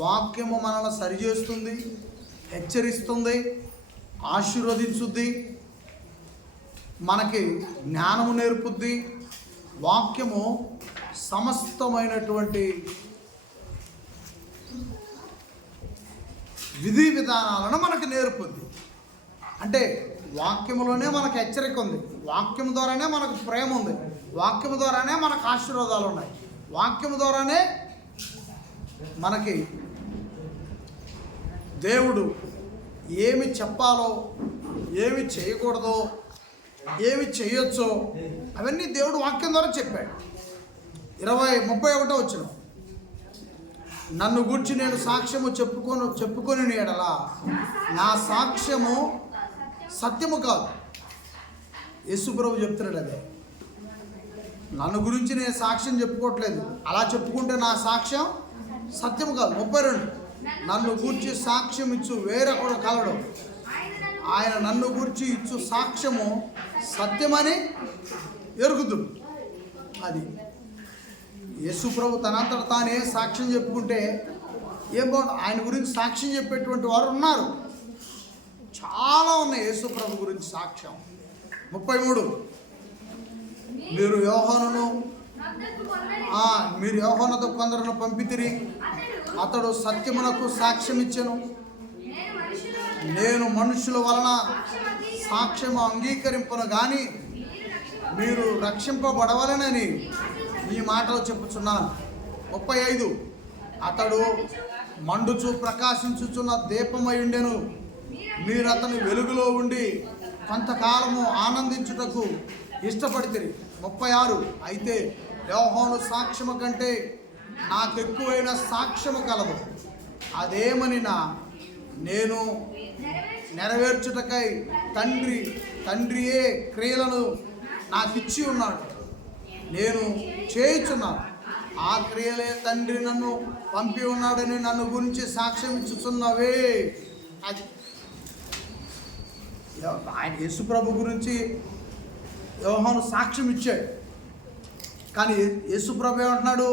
వాక్యము మనల్ని సరిచేస్తుంది, హెచ్చరిస్తుంది, ఆశీర్వదించుద్ది, మనకి జ్ఞానము నేర్పుద్ది. వాక్యము సమస్తమైనటువంటి విధి విధానాలను మనకు నేర్పుద్ది. అంటే వాక్యములోనే మనకు హెచ్చరిక ఉంది, వాక్యం ద్వారానే మనకు ప్రేమ ఉంది, వాక్యం ద్వారానే మనకు ఆశీర్వాదాలు ఉన్నాయి, వాక్యం ద్వారానే మనకి దేవుడు ఏమి చెప్పాలో, ఏమి చేయకూడదో, ఏమి చేయొచ్చో అవన్నీ దేవుడు వాక్యం ద్వారా చెప్పాడు. 31 వచ్చిన నన్ను గూర్చి నేను సాక్ష్యము చెప్పుకొని ఎడల నా సాక్ష్యము సత్యము కాదు. యేసుప్రభు చెప్తున్నాడు అదే. నన్ను గురించి నేను సాక్ష్యం చెప్పుకోవట్లేదు, అలా చెప్పుకుంటే నా సాక్ష్యం సత్యము కాదు. 32 నన్ను గూర్చి సాక్ష్యం ఇచ్చు వేరొకడు కలడు, ఆయన నన్ను గూర్చి ఇచ్చు సాక్ష్యము సత్యమని ఎరుగుదుడు. అది యేసుప్రభు తనంతట తానే సాక్ష్యం చెప్పుకుంటే ఏం బాగుంటుంది. ఆయన గురించి సాక్ష్యం చెప్పేటువంటి వారు ఉన్నారు, చాలా ఉన్నాయి యేసుప్రభు గురించి సాక్ష్యం. 33 మీరు యోహానుతో కొందరును పంపితిరి, అతడు సత్యమునకు సాక్ష్యం ఇచ్చెను. నేను మనుషుల వలన సాక్ష్యము అంగీకరింపను కానీ మీరు రక్షింపబడవలనని ఈ మాటలు చెప్పుచున్నాను. 35 అతడు మండుచు ప్రకాశించుచున్న దీపమై ఉండెను, మీరు అతని వెలుగులో ఉండి కొంతకాలము ఆనందించుటకు ఇష్టపడితిరి. 36 అయితే యోహాను సాక్ష్యము కంటే నాకెక్కువైన సాక్ష్యము కలదు, అదేమనినా నేను నెరవేర్చుటకై తండ్రియే క్రియలను నాకిచ్చి ఉన్నాడు, నేను చేయుచున్నాను. ఆ క్రియలే తండ్రి నన్ను పంపి ఉన్నాడని నన్ను గురించి సాక్ష్యం ఇచ్చుచున్నవే. అది ఆయన యేసుప్రభు గురించి యోహాను సాక్ష్యం ఇచ్చాడు. కానీ యేసుప్రభు ఏమంటున్నాడు,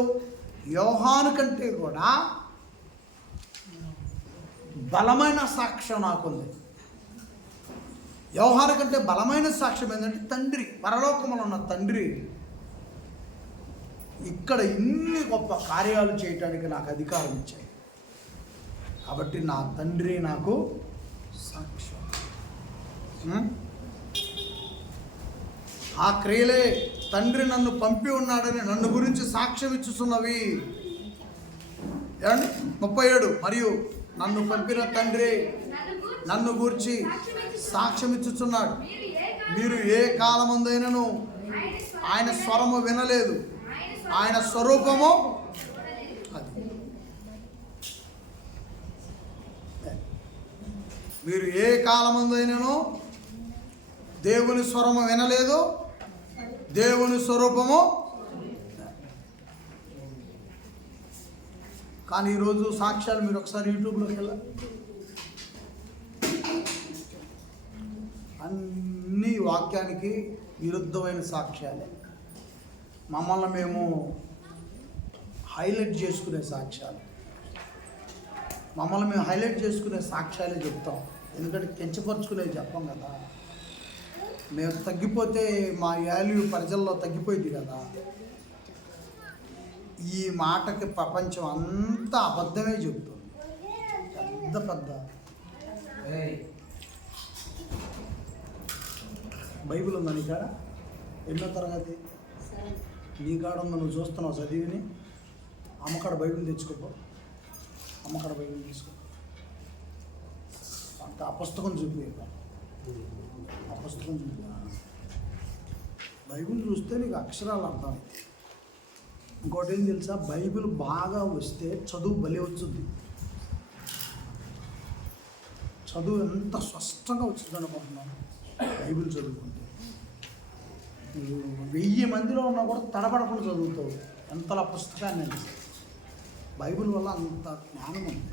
యోహాను కంటే కూడా బలమైన సాక్ష్యం నాకుంది. యోహాను కంటే బలమైన సాక్ష్యం ఏంటంటే తండ్రి, పరలోకములో ఉన్న తండ్రి ఇక్కడ ఇన్ని గొప్ప కార్యాలు చేయటానికి నాకు అధికారం ఇచ్చాయి, కాబట్టి నా తండ్రి నాకు సాక్ష్యం. ఆ క్రియలే తండ్రి నన్ను పంపి ఉన్నాడని నన్ను గురించి సాక్ష్యం ఇచ్చుచున్నవి. 37 మరియు నన్ను పంపిన తండ్రి నన్ను గూర్చి సాక్ష్యం ఇచ్చుచున్నాడు, మీరు ఏ కాలమందైనను ఆయన స్వరము వినలేదు, ఆయన స్వరూపము అది. మీరు ఏ కాలమందైనను దేవుని స్వరము వినలేదు, దేవుని స్వరూపము. కానీ ఈరోజు సాక్ష్యాలు మీరు ఒకసారి యూట్యూబ్లోకి వెళ్ళాలి, అన్ని వాక్యానికి విరుద్ధమైన సాక్ష్యాలే. మమ్మల్ని మేము హైలైట్ చేసుకునే సాక్ష్యాలు, మమ్మల్ని మేము హైలైట్ చేసుకునే సాక్ష్యాలే చెప్తాం. ఎందుకంటే కించపరుచుకునేవి చెప్పం కదా. మేము తగ్గిపోతే మా వాల్యూ ప్రజల్లో తగ్గిపోయింది కదా. ఈ మాటకి ప్రపంచం అంతా అబద్ధమే చెబుతుంది, పెద్ద బైబిల్ ఉందా నీ కాడ? ఎన్నో తరగతి నీ కాడ ఉందా? నువ్వు చూస్తున్నావు చదివిని? అమ్మకాడ బైబిల్ తెచ్చుకోపో, అమ్మకాడ బైబిల్ తీసుకో. అంత ఆ పుస్తకం చూపి, ఆ పుస్తకం చూపి. బైబిల్ చూస్తే నీకు అక్షరాలు అర్థం. ఇంకోటి ఏం తెలుసా, బైబిల్ బాగా వస్తే చదువు భలే వచ్చుద్ది. చదువు ఎంత స్పష్టంగా వచ్చింది అనుకుంటున్నాను బైబిల్ చదువుకుంటే. 1000 మందిలో ఉన్నా కూడా తడబడకుండా చదువుతావు ఎంతలా పుస్తకాన్ని. బైబిల్ వల్ల అంత జ్ఞానం ఉంది.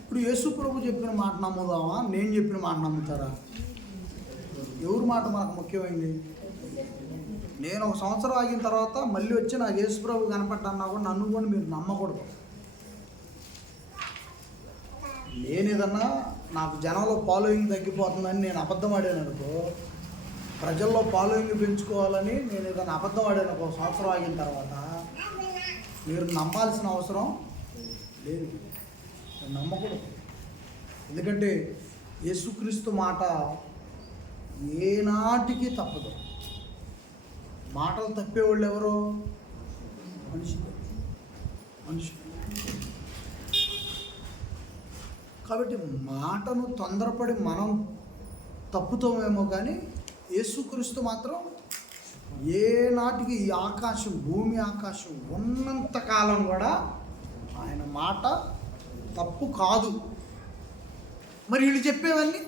ఇప్పుడు యేసు ప్రభు చెప్పిన మాట నమ్ముదామా, నేను చెప్పిన మాట నమ్ముతారా? ఎవరి మాట మనకు ముఖ్యమైంది? నేను 1 సంవత్సరం ఆగిన తర్వాత మళ్ళీ వచ్చి నాకు యేసుప్రభు కనపడ్డన్నా కూడా నన్ను కూడా మీరు నమ్మకూడదు. నేను ఏదన్నా నాకు జనంలో ఫాలోయింగ్ తగ్గిపోతుందని నేను అబద్ధం ఆడాను అనుకో, ప్రజల్లో ఫాలోయింగ్ పెంచుకోవాలని నేను ఏదైనా అబద్ధం ఆడాను 1 సంవత్సరం ఆగిన తర్వాత మీరు నమ్మాల్సిన అవసరం లేదు. నేను నమ్మకూడదు. ఎందుకంటే యేసుక్రీస్తు మాట ఏనాటికి తప్పదు. మాటలు తప్పేవాళ్ళు ఎవరు? మనుషులు. కాబట్టి మాటను తొందరపడి మనం తప్పుతామేమో, కానీ యేసుక్రీస్తు మాత్రం ఏనాటికి ఈ ఆకాశం, భూమి ఆకాశం ఉన్నంతకాలం కూడా ఆయన మాట తప్పు కాదు. మరి వీళ్ళు చెప్పేవన్నీ,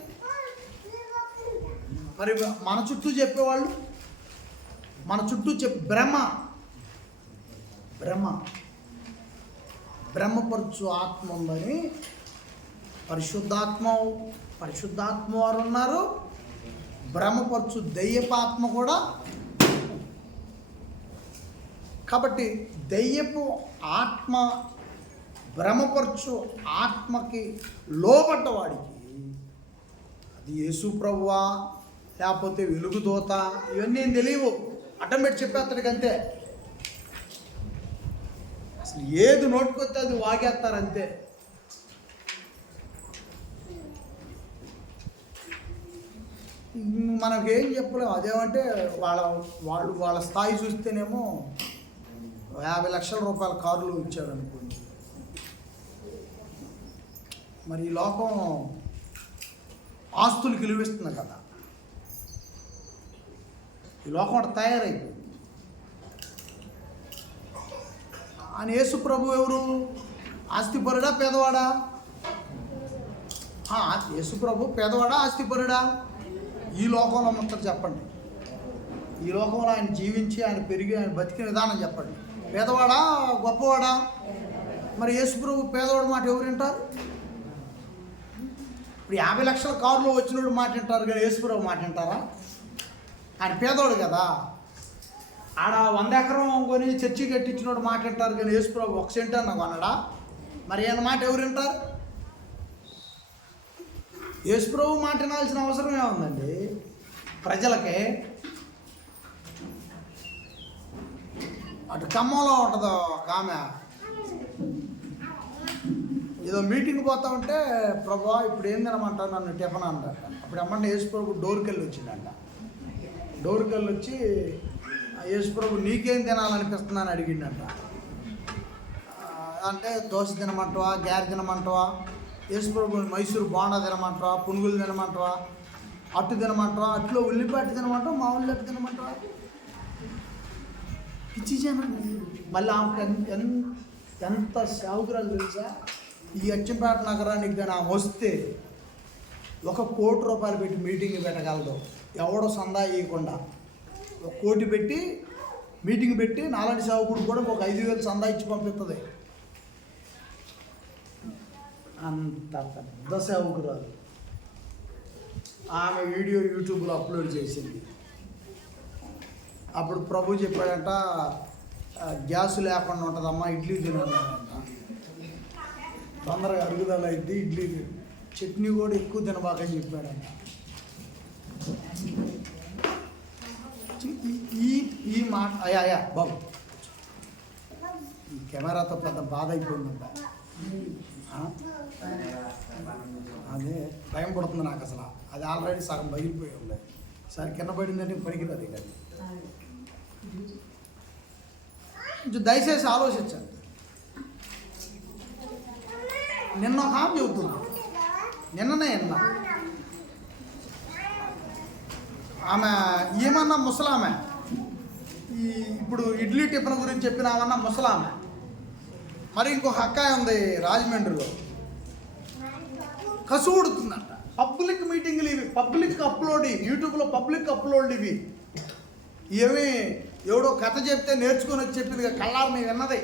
మరి మన చుట్టూ చెప్పేవాళ్ళు, మన చుట్టూ బ్రహ్మపరచు ఆత్మ ఉందని పరిశుద్ధాత్మ వారు ఉన్నారు. బ్రహ్మపరచు దెయ్యపాత్మ కూడా. కాబట్టి దెయ్యపు ఆత్మ భ్రమపరచు ఆత్మకి లోబడ్డవాడికి అది యేసు ప్రభువా లేకపోతే వెలుగుదోత ఇవన్నీ ఏం తెలియవు. అడ్డం పెట్టి చెప్పేస్తాడికి అంతే. అసలు ఏది నోటుకొస్తే అది వాగేస్తారంతే. మనకేం చెప్పలేము. అదేమంటే వాళ్ళ స్థాయి చూస్తేనేమో 50 లక్షల రూపాయల కార్లు ఇచ్చాడు అనుకోండి. మరి ఈ లోకం ఆస్తులకు విలువిస్తుంది కదా, ఈ లోకం అటు తయారైపోయింది. ఆయన యేసు ప్రభు ఎవరు? ఆస్తిపరుడా పేదవాడా? యేసు ప్రభు పేదవాడా ఆస్తిపరుడా? ఈ లోకంలో మొత్తం చెప్పండి. ఈ లోకంలో ఆయన జీవించి ఆయన పెరిగి ఆయన బతికిన విధానం చెప్పండి. పేదవాడా గొప్పవాడా? మరి యేసు ప్రభు పేదవాడు మాట ఎవరు వింటారు? ఇప్పుడు 50 లక్షల కారులో వచ్చినోడు మాట వింటారు, కానీ యేసు ప్రభు మాట వింటారా? ఆయన పేదవాడు కదా. ఆడ 100 ఎకరం కొని చర్చి కట్టించినోడు మాట వింటారు, కానీ యేసు ప్రభు 1 సెంట్ అన్న కొనడా? మరి ఆయన మాట ఎవరు వింటారు? యేసు ప్రభు మాట వినాల్సిన అవసరం ఏముందండి ప్రజలకే? అటు ఖమ్మంలో ఉంటుంది ఒక ఆమె, ఏదో మీటింగ్ పోతా ఉంటే, ప్రభా ఇప్పుడు ఏం తినమంటావు నన్ను టిఫన్ అంటారు. అప్పుడు అమ్మంటే యేసు ప్రభు డోర్కి వెళ్ళి వచ్చిందంట. డోర్కి వెళ్ళి వచ్చి యేసు ప్రభు నీకేం తినాలనిపిస్తుందని అడిగిండంట. అంటే దోశ తినమంటావా, గారె తినమంటావా, యేసు ప్రభు మైసూరు బోండా తినమంటావా, పునుగులు తినమంటావా, అట్టు తినమంటావా, అట్లో ఉల్లిపాయ తినమంటావా, మా ఉల్లిపాయ తినమంటావా? పిచ్చి జనం. మళ్ళీ ఆమెకు ఎంత సేవకురాలు తెలుసా? ఈ అచ్చంపేట నగరానికి కానీ ఆమె వస్తే 1 కోటి రూపాయలు పెట్టి మీటింగ్ పెట్టగలదు. ఎవడో సందా ఇవ్వకుండా 1 కోటి పెట్టి మీటింగ్ పెట్టి నాలాంటి సేవకుడు కూడా ఒక 5,000 సందా ఇచ్చి పంపిస్తుంది. అంత పెద్ద సేవకురాలు. ఆమె వీడియో యూట్యూబ్లో అప్లోడ్ చేసింది. అప్పుడు ప్రభు చెప్పాడంట, గ్యాస్ లేకుండా ఉంటుందమ్మా, ఇడ్లీ తినాలంట, తొందరగా అరుగుదల అయింది, ఇడ్లీ చట్నీ కూడా ఎక్కువ తినబాకని చెప్పాడంట. ఈ మాట అయ్యా బాబు, ఈ కెమెరాతో పెద్ద బాధ అయిపోయిందంట. అదే భయం పడుతుంది నాకు అసలు. అది ఆల్రెడీ సగం బయలుపోయి ఉంది. సరే కింద పడిందంటే పనికిరాదు. కానీ కొంచెం దయచేసి ఆలోచించండి. నిన్న ఒక ఆమె చెబుతున్నా, నిన్ననే విన్నా. ఆమె ఏమన్నా ముసలామె, ఇప్పుడు ఇడ్లీ టిఫిన్ గురించి చెప్పిన ఆమన్నా ముసలామె. మరి ఇంకొక అక్కాయ ఉంది రాజమండ్రిలో, కసువుడుతుందంట. పబ్లిక్ మీటింగ్లు ఇవి, పబ్లిక్ అప్లోడ్, యూట్యూబ్లో పబ్లిక్ అప్లోడ్ ఇవి. ఏమి ఎవడో కథ చెప్తే నేర్చుకొని వచ్చి చెప్పింది కళ్ళారు మేము విన్నది,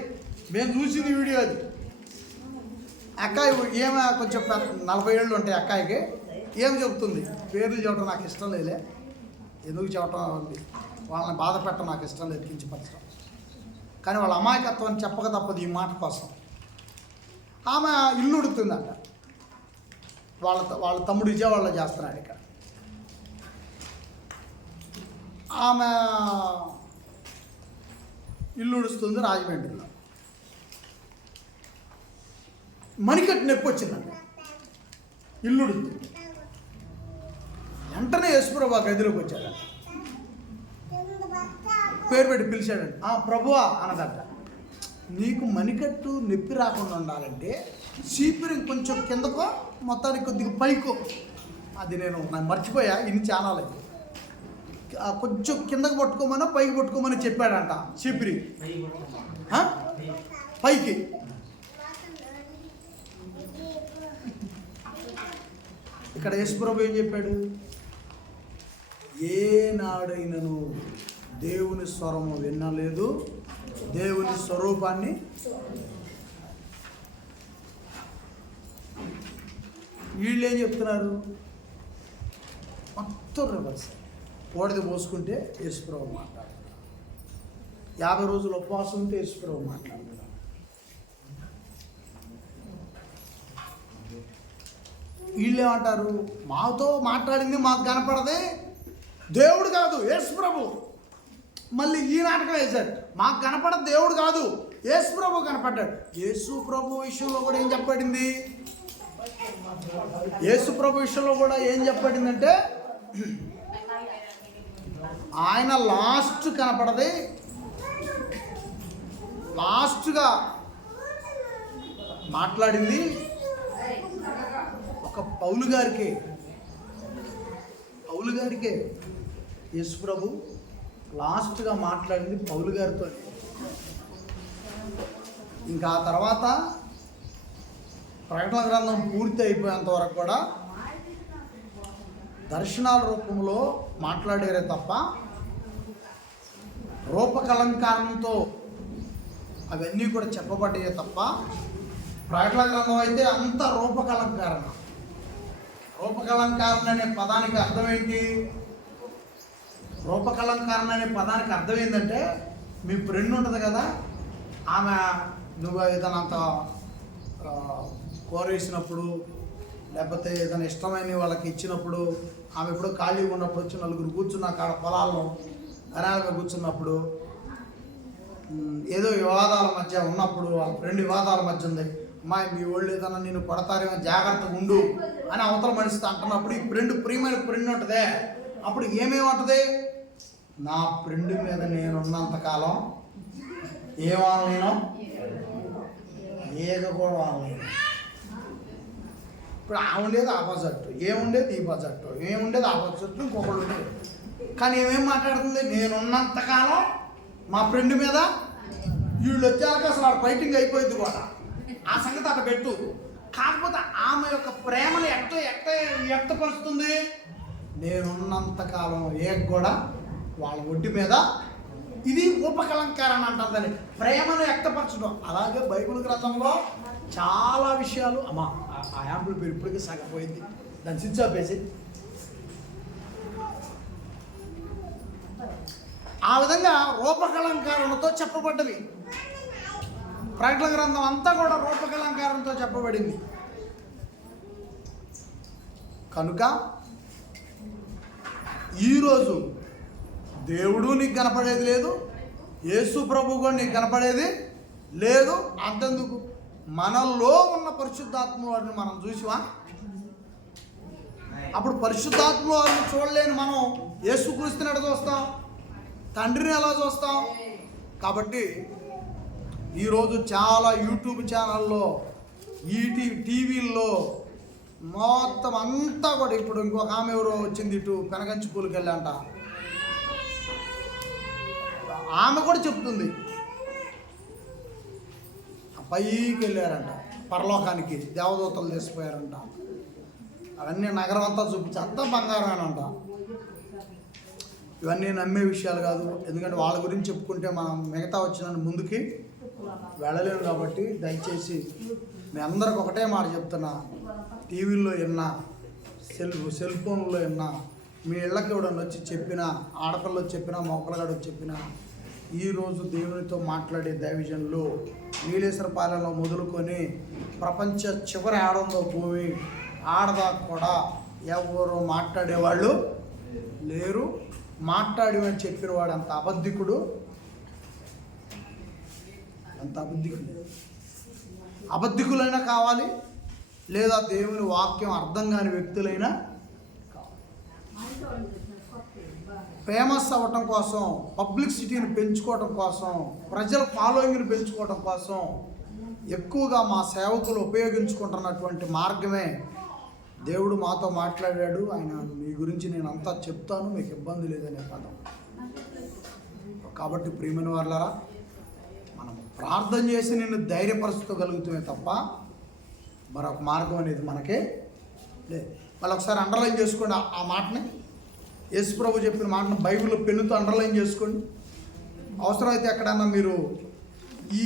మేము చూసింది వీడియో అది. అక్కాయి ఏమో కొంచెం 40 ఏళ్ళు ఉంటాయి అక్కాయికి. ఏం చెప్తుంది, పేర్లు చెప్పడం నాకు ఇష్టం లేదే, ఎందుకు చెప్పడం ఉంది, వాళ్ళని బాధ పెట్టడం నాకు ఇష్టం లేదు, కించపరచడం. కానీ వాళ్ళ అమాయకత్వాన్ని చెప్పక తప్పదు ఈ మాట కోసం. ఆమె ఇల్లు ఉడుతుందంట. వాళ్ళ తమ్ముడు విజయవాడలో చేస్తున్నాడు ఇక్కడ. ఆమె ఇల్లు ఉడుస్తుంది రాజమండ్రిలో. మణికట్టు నొప్పి వచ్చిందంట. ఇల్లు ఉడుతుంది. వెంటనే యేసుప్రభు గదిలోకి వచ్చాడు. పేరు పెట్టి పిలిచాడంట. ప్రభువా అన్నదంట. నీకు మణికట్టు నొప్పి రాకుండా ఉండాలంటే చీపిరి కొంచెం కిందకో మొత్తానికి కొద్దిగా పైకో, అది నాకు మర్చిపోయా, ఇన్ని ఛానల్ అయితే కొంచెం కిందకు పట్టుకోమని పైకి పట్టుకోమని చెప్పాడంట. చీపిరి పైకి. ఇక్కడ యేసుప్రభు ఏం చెప్పాడు? ఏనాడైనను దేవుని స్వరము వినలేదు, దేవుని స్వరూపాన్ని వీళ్ళు ఏం చెప్తున్నారు? మొత్తం రివర్స్. కోడిది పోసుకుంటే యేసుప్రభు మాట్లాడుతున్నారు, 50 రోజులు ఉపవాసం ఉంటే యేసుప్రభు మాట్లాడుతున్నారు. వీళ్ళు ఏమంటారు? మాతో మాట్లాడింది మాకు కనపడదే, దేవుడు కాదు యేసుప్రభు. మళ్ళీ ఈ నాటకం వేశాడు, మాకు కనపడదు దేవుడు కాదు యేసుప్రభు కనపడ్డాడు. యేసుప్రభు విషయంలో కూడా ఏం చెప్పబడింది? యేసుప్రభు విషయంలో కూడా ఏం చెప్పబడిందంటే ఆయన లాస్ట్ కనపడది, లాస్ట్గా మాట్లాడింది ఒక పౌలు గారికే యేసుప్రభు లాస్ట్గా మాట్లాడింది పౌలు గారితో. ఇంకా ఆ తర్వాత ప్రకటన గ్రంథం పూర్తి అయిపోయేంత వరకు కూడా దర్శనాల రూపంలో మాట్లాడారే తప్ప రూపకలంకారంతో అవన్నీ కూడా చెప్పబడ్డాయే తప్ప, ప్రకటన గ్రంథం అయితే అంత రూపకలంకారణ. రూపకలంకారణ అనే పదానికి అర్థం ఏంటి? రూపకలంకారణ అనే పదానికి అర్థం ఏంటంటే, మీ ఫ్రెండ్ ఉంటుంది కదా, ఆమె నువ్వు ఏదైనా అంత కోరేసినప్పుడు లేకపోతే ఏదైనా ఇష్టమైన వాళ్ళకి ఇచ్చినప్పుడు, ఆమె ఎప్పుడో ఖాళీగా ఉన్నప్పుడు వచ్చి నలుగురు కూర్చున్న కాడ పొలాల్లో అనాలుగా కూర్చున్నప్పుడు, ఏదో వివాదాల మధ్య ఉన్నప్పుడు, వాళ్ళ ఫ్రెండ్ వివాదాల మధ్య ఉంది, అమ్మాయి మీ వాళ్ళు ఏదన్నా నేను కొడతారేమో జాగ్రత్తగా ఉండు అని అవతల మనిషితో అంటున్నప్పుడు, ఈ ఫ్రెండ్ ప్రియమైన ఫ్రెండ్ ఉంటుందే, అప్పుడు ఏమేమంటుంది? నా ఫ్రెండ్ మీద నేనున్నంతకాలం ఏమనలేను, ఏదో కూడా అనలేను. ఇప్పుడు ఆ ఉండేది ఆపోజిట్, ఏముండేది ఈ ఆపోజిట్, ఏముండేది ఆపోజిట్ ఇంకొకళ్ళు ఉండేది. కానీ ఏమేం మాట్లాడుతుంది? నేనున్నంతకాలం మా ఫ్రెండ్ మీద, వీళ్ళు వచ్చాక అసలు ఆ ఫైటింగ్ అయిపోయింది కూడా, ఆ సంగతి అక్కడ పెట్టు. కాకపోతే ఆమె యొక్క ప్రేమను వ్యక్తపరుస్తుంది. నేనున్నంతకాలం కూడా వాళ్ళ ఒడ్డు మీద, ఇది ఉపకలంకారం అంటారు దాన్ని, ప్రేమను వ్యక్తపరచడం. అలాగే బైబిల్ గ్రంథంలో చాలా విషయాలు, అమ్మా ఆ యాంపుల్ పేరు ఇప్పటికీ సగపోయింది, దాన్ని స్విచ్ ఆఫ్ వేసి. ఆ విధంగా రూపకలంకారంతో చెప్పబడ్డవి. ప్రకటన గ్రంథం అంతా కూడా రూపకలంకారంతో చెప్పబడింది. కనుక ఈరోజు దేవుడు నీకు కనపడేది లేదు, యేసు ప్రభు కూడా నీకు కనపడేది లేదు. అంతెందుకు, మనలో ఉన్న పరిశుద్ధాత్మ వారిని మనం చూసివా? అప్పుడు పరిశుద్ధాత్మ వారిని చూడలేని మనం యేసుక్రీస్తుని ఎట్లా చూస్తాం? తండ్రిని ఎలా చూస్తాం? కాబట్టి ఈరోజు చాలా యూట్యూబ్ ఛానల్లో, టీవీల్లో మొత్తం అంతా కూడా, ఇప్పుడు ఇంకొక ఆమె ఎవరో వచ్చింది ఇటు పెనగంచి పూలకి వెళ్ళంట, ఆమె కూడా చెప్తుంది పైకి వెళ్ళారంట, పరలోకానికి దేవదూతలు తీసిపోయారంట, అవన్నీ నగరం అంతా చూపించి అంతా బంగారమేనంట. ఇవన్నీ నమ్మే విషయాలు కాదు, ఎందుకంటే వాళ్ళ గురించి చెప్పుకుంటే మనం మిగతా వచ్చిన ముందుకి వెళ్ళలేము. కాబట్టి దయచేసి మీ అందరికి ఒకటే మాట చెప్తున్నా, టీవీల్లో విన్నా, సెల్ ఫోన్లో విన్నా, మీ ఇళ్ళకి ఎవడన్నా వచ్చి చెప్పినా, ఆడపిల్ల చెప్పినా, మొక్కలగాడు చెప్పినా, ఈరోజు దేవునితో మాట్లాడే దైవజనులు నీలేశ్వరపాలెంలో మొదలుకొని ప్రపంచ చివరి ఆడంలో భూమి ఆడదాకా కూడా ఎవరు మాట్లాడేవాళ్ళు లేరు. మాట్లాడమని చెప్పిన వాడు అంత అబద్ధికుడు, అంత అబద్ధికుడు. అబద్ధికులైనా కావాలి, లేదా దేవుని వాక్యం అర్థం కాని వ్యక్తులైనా ఫేమస్ అవ్వటం కోసం, పబ్లిసిటీని పెంచుకోవటం కోసం, ప్రజల ఫాలోయింగ్ని పెంచుకోవటం కోసం ఎక్కువగా మా సేవకులు ఉపయోగించుకుంటున్నటువంటి మార్గమే దేవుడు మాతో మాట్లాడాడు. ఆయన మీ గురించి నేను అంతా చెప్తాను, మీకు ఇబ్బంది లేదనే పదం. కాబట్టి ప్రియమైన వాళ్ళారా, మనం ప్రార్థన చేసి నిన్ను ధైర్యపరచుకోగలుగుతామే తప్ప మరొక మార్గం అనేది మనకే లేదు. మళ్ళీ ఒకసారి అండర్లైన్ చేసుకోండి ఆ మాటని. యేసు ప్రభు చెప్పిన మాటను బైబిల్లో పెన్నుతో అండర్లైన్ చేసుకోండి. అవసరమైతే ఎక్కడన్నా మీరు ఈ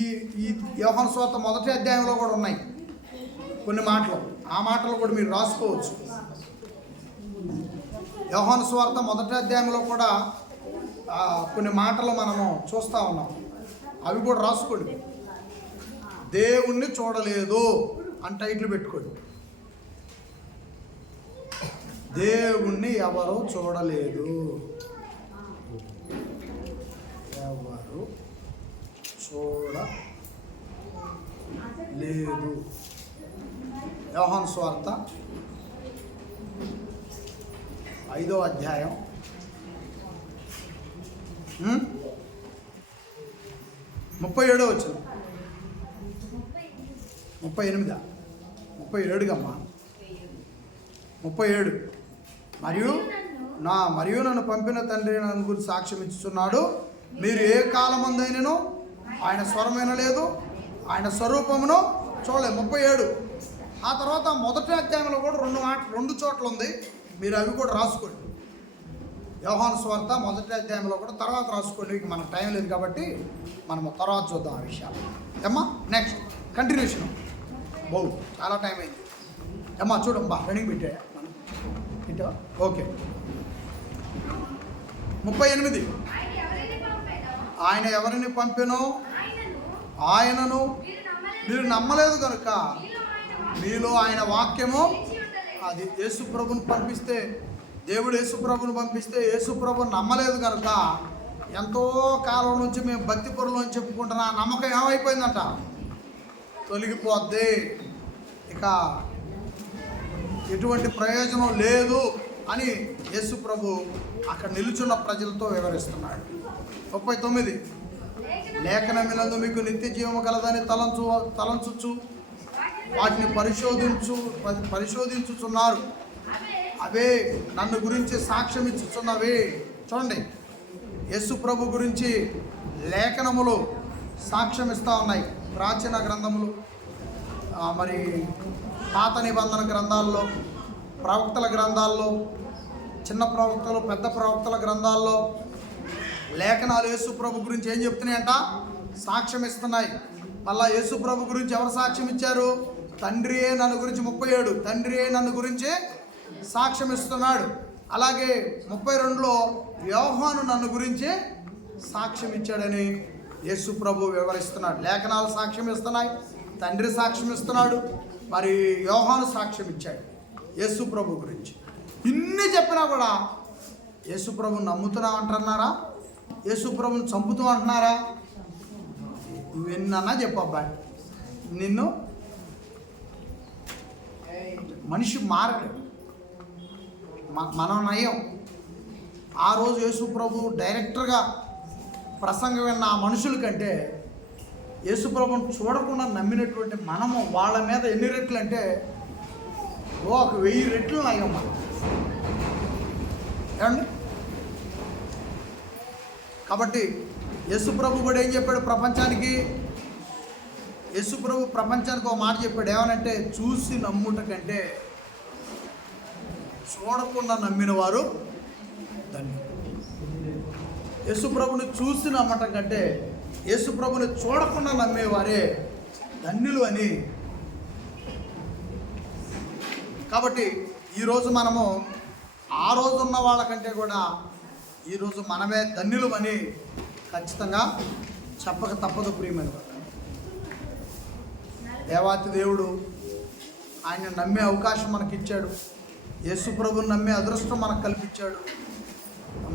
యోహాను సువార్త 1వ అధ్యాయంలో కూడా ఉన్నాయి కొన్ని మాటలు, ఆ మాటలు కూడా మీరు రాసుకోవచ్చు. యోహాను సువార్త 1వ అధ్యాయంలో కూడా కొన్ని మాటలు మనము చూస్తూ ఉన్నాం, అవి కూడా రాసుకోండి. దేవుణ్ణి చూడలేదు అని టైటిల్ పెట్టుకోండి. దేవుణ్ణి ఎవరు చూడలేదు, ఎవరు చూడలేదు. యోహాను సువార్త 5వ అధ్యాయం 37వ వచనం, 37 కమ్మా, 37. మరియు నన్ను పంపిన తండ్రి నన్ను గురించి సాక్ష్యం ఇస్తున్నాడు. మీరు ఏ కాలమందైనను ఆయన స్వరమైన లేదు, ఆయన స్వరూపమును చూడలేదు. 37. ఆ తర్వాత 1వ అధ్యాయంలో కూడా 2 చోట్ల ఉంది, మీరు అవి కూడా రాసుకోండి. యోహాను సువార్త 1వ అధ్యాయంలో కూడా తర్వాత రాసుకోండి, మనకు టైం లేదు కాబట్టి మనం తర్వాత చూద్దాం ఆ విషయాలు. ఏమ్మా నెక్స్ట్ కంటిన్యూషన్. చాలా టైం అయింది. ఏమ్మా చూడమ్మా, రన్నింగ్ పెట్టా మనం పెట్టావా? ఓకే. 38. ఆయన ఎవరిని పంపెనో ఆయనను మీరు నమ్మలేదు కనుక మీలో ఆయన వాక్యము, అది యేసుప్రభుని పంపిస్తే, దేవుడు యేసుప్రభుని పంపిస్తే యేసుప్రభుని నమ్మలేదు కనుక ఎంతో కాలం నుంచి మేము భక్తి పరులు అని చెప్పుకుంటున్నా నమ్మకం ఏమైపోయిందంట, తొలగిపోద్ది. ఇక ఎటువంటి ప్రయోజనం లేదు అని యేసుప్రభు అక్కడ నిలుచున్న ప్రజలతో వివరిస్తున్నాడు. 39. లేఖనములందు మీకు నిత్య జీవము కలదని తలంచుచు వాటిని పరిశోధించుచున్నారు, అవే నన్ను గురించి సాక్ష్యం ఇచ్చుచున్నవి. చూడండి, యేసు ప్రభు గురించి లేఖనములు సాక్ష్యం ఇస్తూ ఉన్నాయి. ప్రాచీన గ్రంథములు, మరి పాత నిబంధన గ్రంథాల్లో, ప్రవక్తల గ్రంథాల్లో, చిన్న ప్రవక్తలు, పెద్ద ప్రవక్తల గ్రంథాల్లో లేఖనాలు యేసు ప్రభు గురించి ఏం చెప్తున్నాయంట? సాక్ష్యం ఇస్తున్నాయి. మళ్ళా యేసు ప్రభు గురించి ఎవరు సాక్ష్యం ఇచ్చారు? తండ్రియే నన్ను గురించి 37, తండ్రియే నన్ను గురించి సాక్ష్యం ఇస్తున్నాడు. అలాగే 32లో యోహాను నన్ను గురించి సాక్ష్యం ఇచ్చాడని యేసు ప్రభు వివరిస్తున్నాడు. లేఖనాలు సాక్ష్యం ఇస్తున్నాయి, తండ్రి సాక్ష్యం ఇస్తున్నాడు, మరి యోహాను సాక్ష్యం ఇచ్చాడు యేసు ప్రభు గురించి. ఇన్ని చెప్పినా కూడా యేసు ప్రభుని నమ్ముతున్నావు అంటున్నారా? యేసు ప్రభుని చంపుతూ అంటున్నారా? నువ్వెన్నన్నా చెప్పబ్బా, నిన్ను మనిషి మారడు. మనం నయం. ఆ రోజు యేసు ప్రభు డైరెక్టర్గా ప్రసంగం విన్న ఆ మనుషుల కంటే యేసు ప్రభుని చూడకుండా నమ్మినటువంటి మనము వాళ్ళ మీద ఎన్ని రెట్లు అంటే 1000 రెట్లు నయం మనం. ఏమండి? కాబట్టి యేసు ప్రభు కూడా ఏం చెప్పాడు ప్రపంచానికి? యేసు ప్రభు ప్రపంచానికి ఒక మాట చెప్పాడు. ఏమనంటే, చూసి నమ్ముట కంటే చూడకుండా నమ్మిన వారు ధన్యులు. యేసు ప్రభుని చూసి నమ్మటం కంటే యేసు ప్రభుని చూడకుండా నమ్మేవారే ధన్యులు అని. కాబట్టి ఈరోజు మనము ఆ రోజు ఉన్న వాళ్ళకంటే కూడా ఈరోజు మనమే ధన్యులమని ఖచ్చితంగా చెప్పక తప్పదు ప్రియమైన వారు. దేవాతి దేవుడు ఆయన నమ్మే అవకాశం మనకిచ్చాడు. యేసు ప్రభుని నమ్మే అదృష్టం మనకు కల్పించాడు.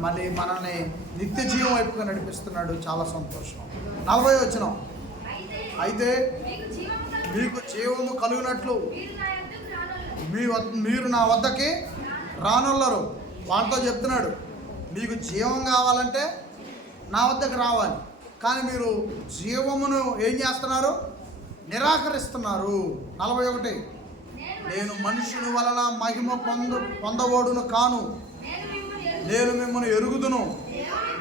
మళ్ళీ మనల్ని నిత్య జీవం వైపుగా నడిపిస్తున్నాడు. చాలా సంతోషం. 40వ వచనం, అయితే మీకు జీవము కలుగునట్లు మీరు నా వద్దకి రానుల్లరు. వాళ్ళతో చెప్తున్నాడు, మీకు జీవం కావాలంటే నా వద్దకు రావాలి. కానీ మీరు జీవమును ఏం చేస్తున్నారు? నిరాకరిస్తున్నారు. 41, నేను మనుషుని వలన మహిమ పొందబోడును కాను, నేను మిమ్మల్ని ఎరుగుదును,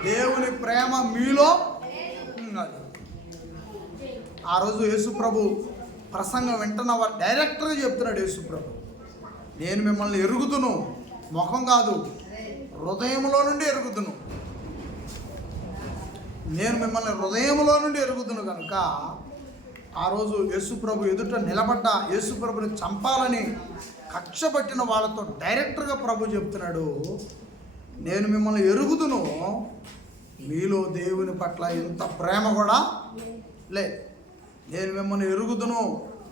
దేవుని ప్రేమ మీలో ఉన్నది. ఆ రోజు యేసుప్రభు ప్రసంగం వింటున్న వారు డైరెక్ట్గా చెప్తున్నాడు. యేసుప్రభు, నేను మిమ్మల్ని ఎరుగుదును, ముఖం కాదు, హృదయంలో నుండి ఎరుగుదును. నేను మిమ్మల్ని హృదయంలో నుండి ఎరుగుదును కనుక ఆ రోజు యేసుప్రభు ఎదుట నిలబడ్డ యేసుప్రభుని చంపాలని కక్ష పట్టిన వాళ్ళతో డైరెక్ట్గా ప్రభు చెప్తున్నాడు, నేను మిమ్మల్ని ఎరుగుదును, మీలో దేవుని పట్ల ఇంత ప్రేమ కూడా లే. నేను మిమ్మల్ని ఎరుగుదును,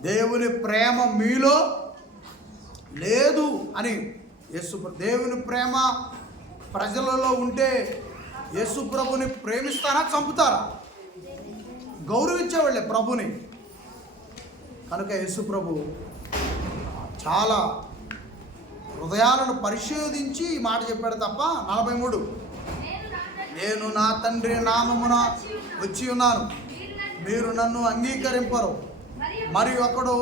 దేవుని ప్రేమ మీలో లేదు అని దేవుని ప్రేమ ప్రజలలో ఉంటే యేసుప్రభుని ప్రేమిస్తారా, చంపుతారా? గౌరవించేవాళ్ళే ప్రభుని. కనుక యేసుప్రభు చాలా హృదయాలను పరిశోధించి ఈ మాట చెప్పాడు తప్ప. 43, నేను నా తండ్రి నామమున వచ్చి ఉన్నాను, మీరు నన్ను అంగీకరింపరు. మరి ఒకడు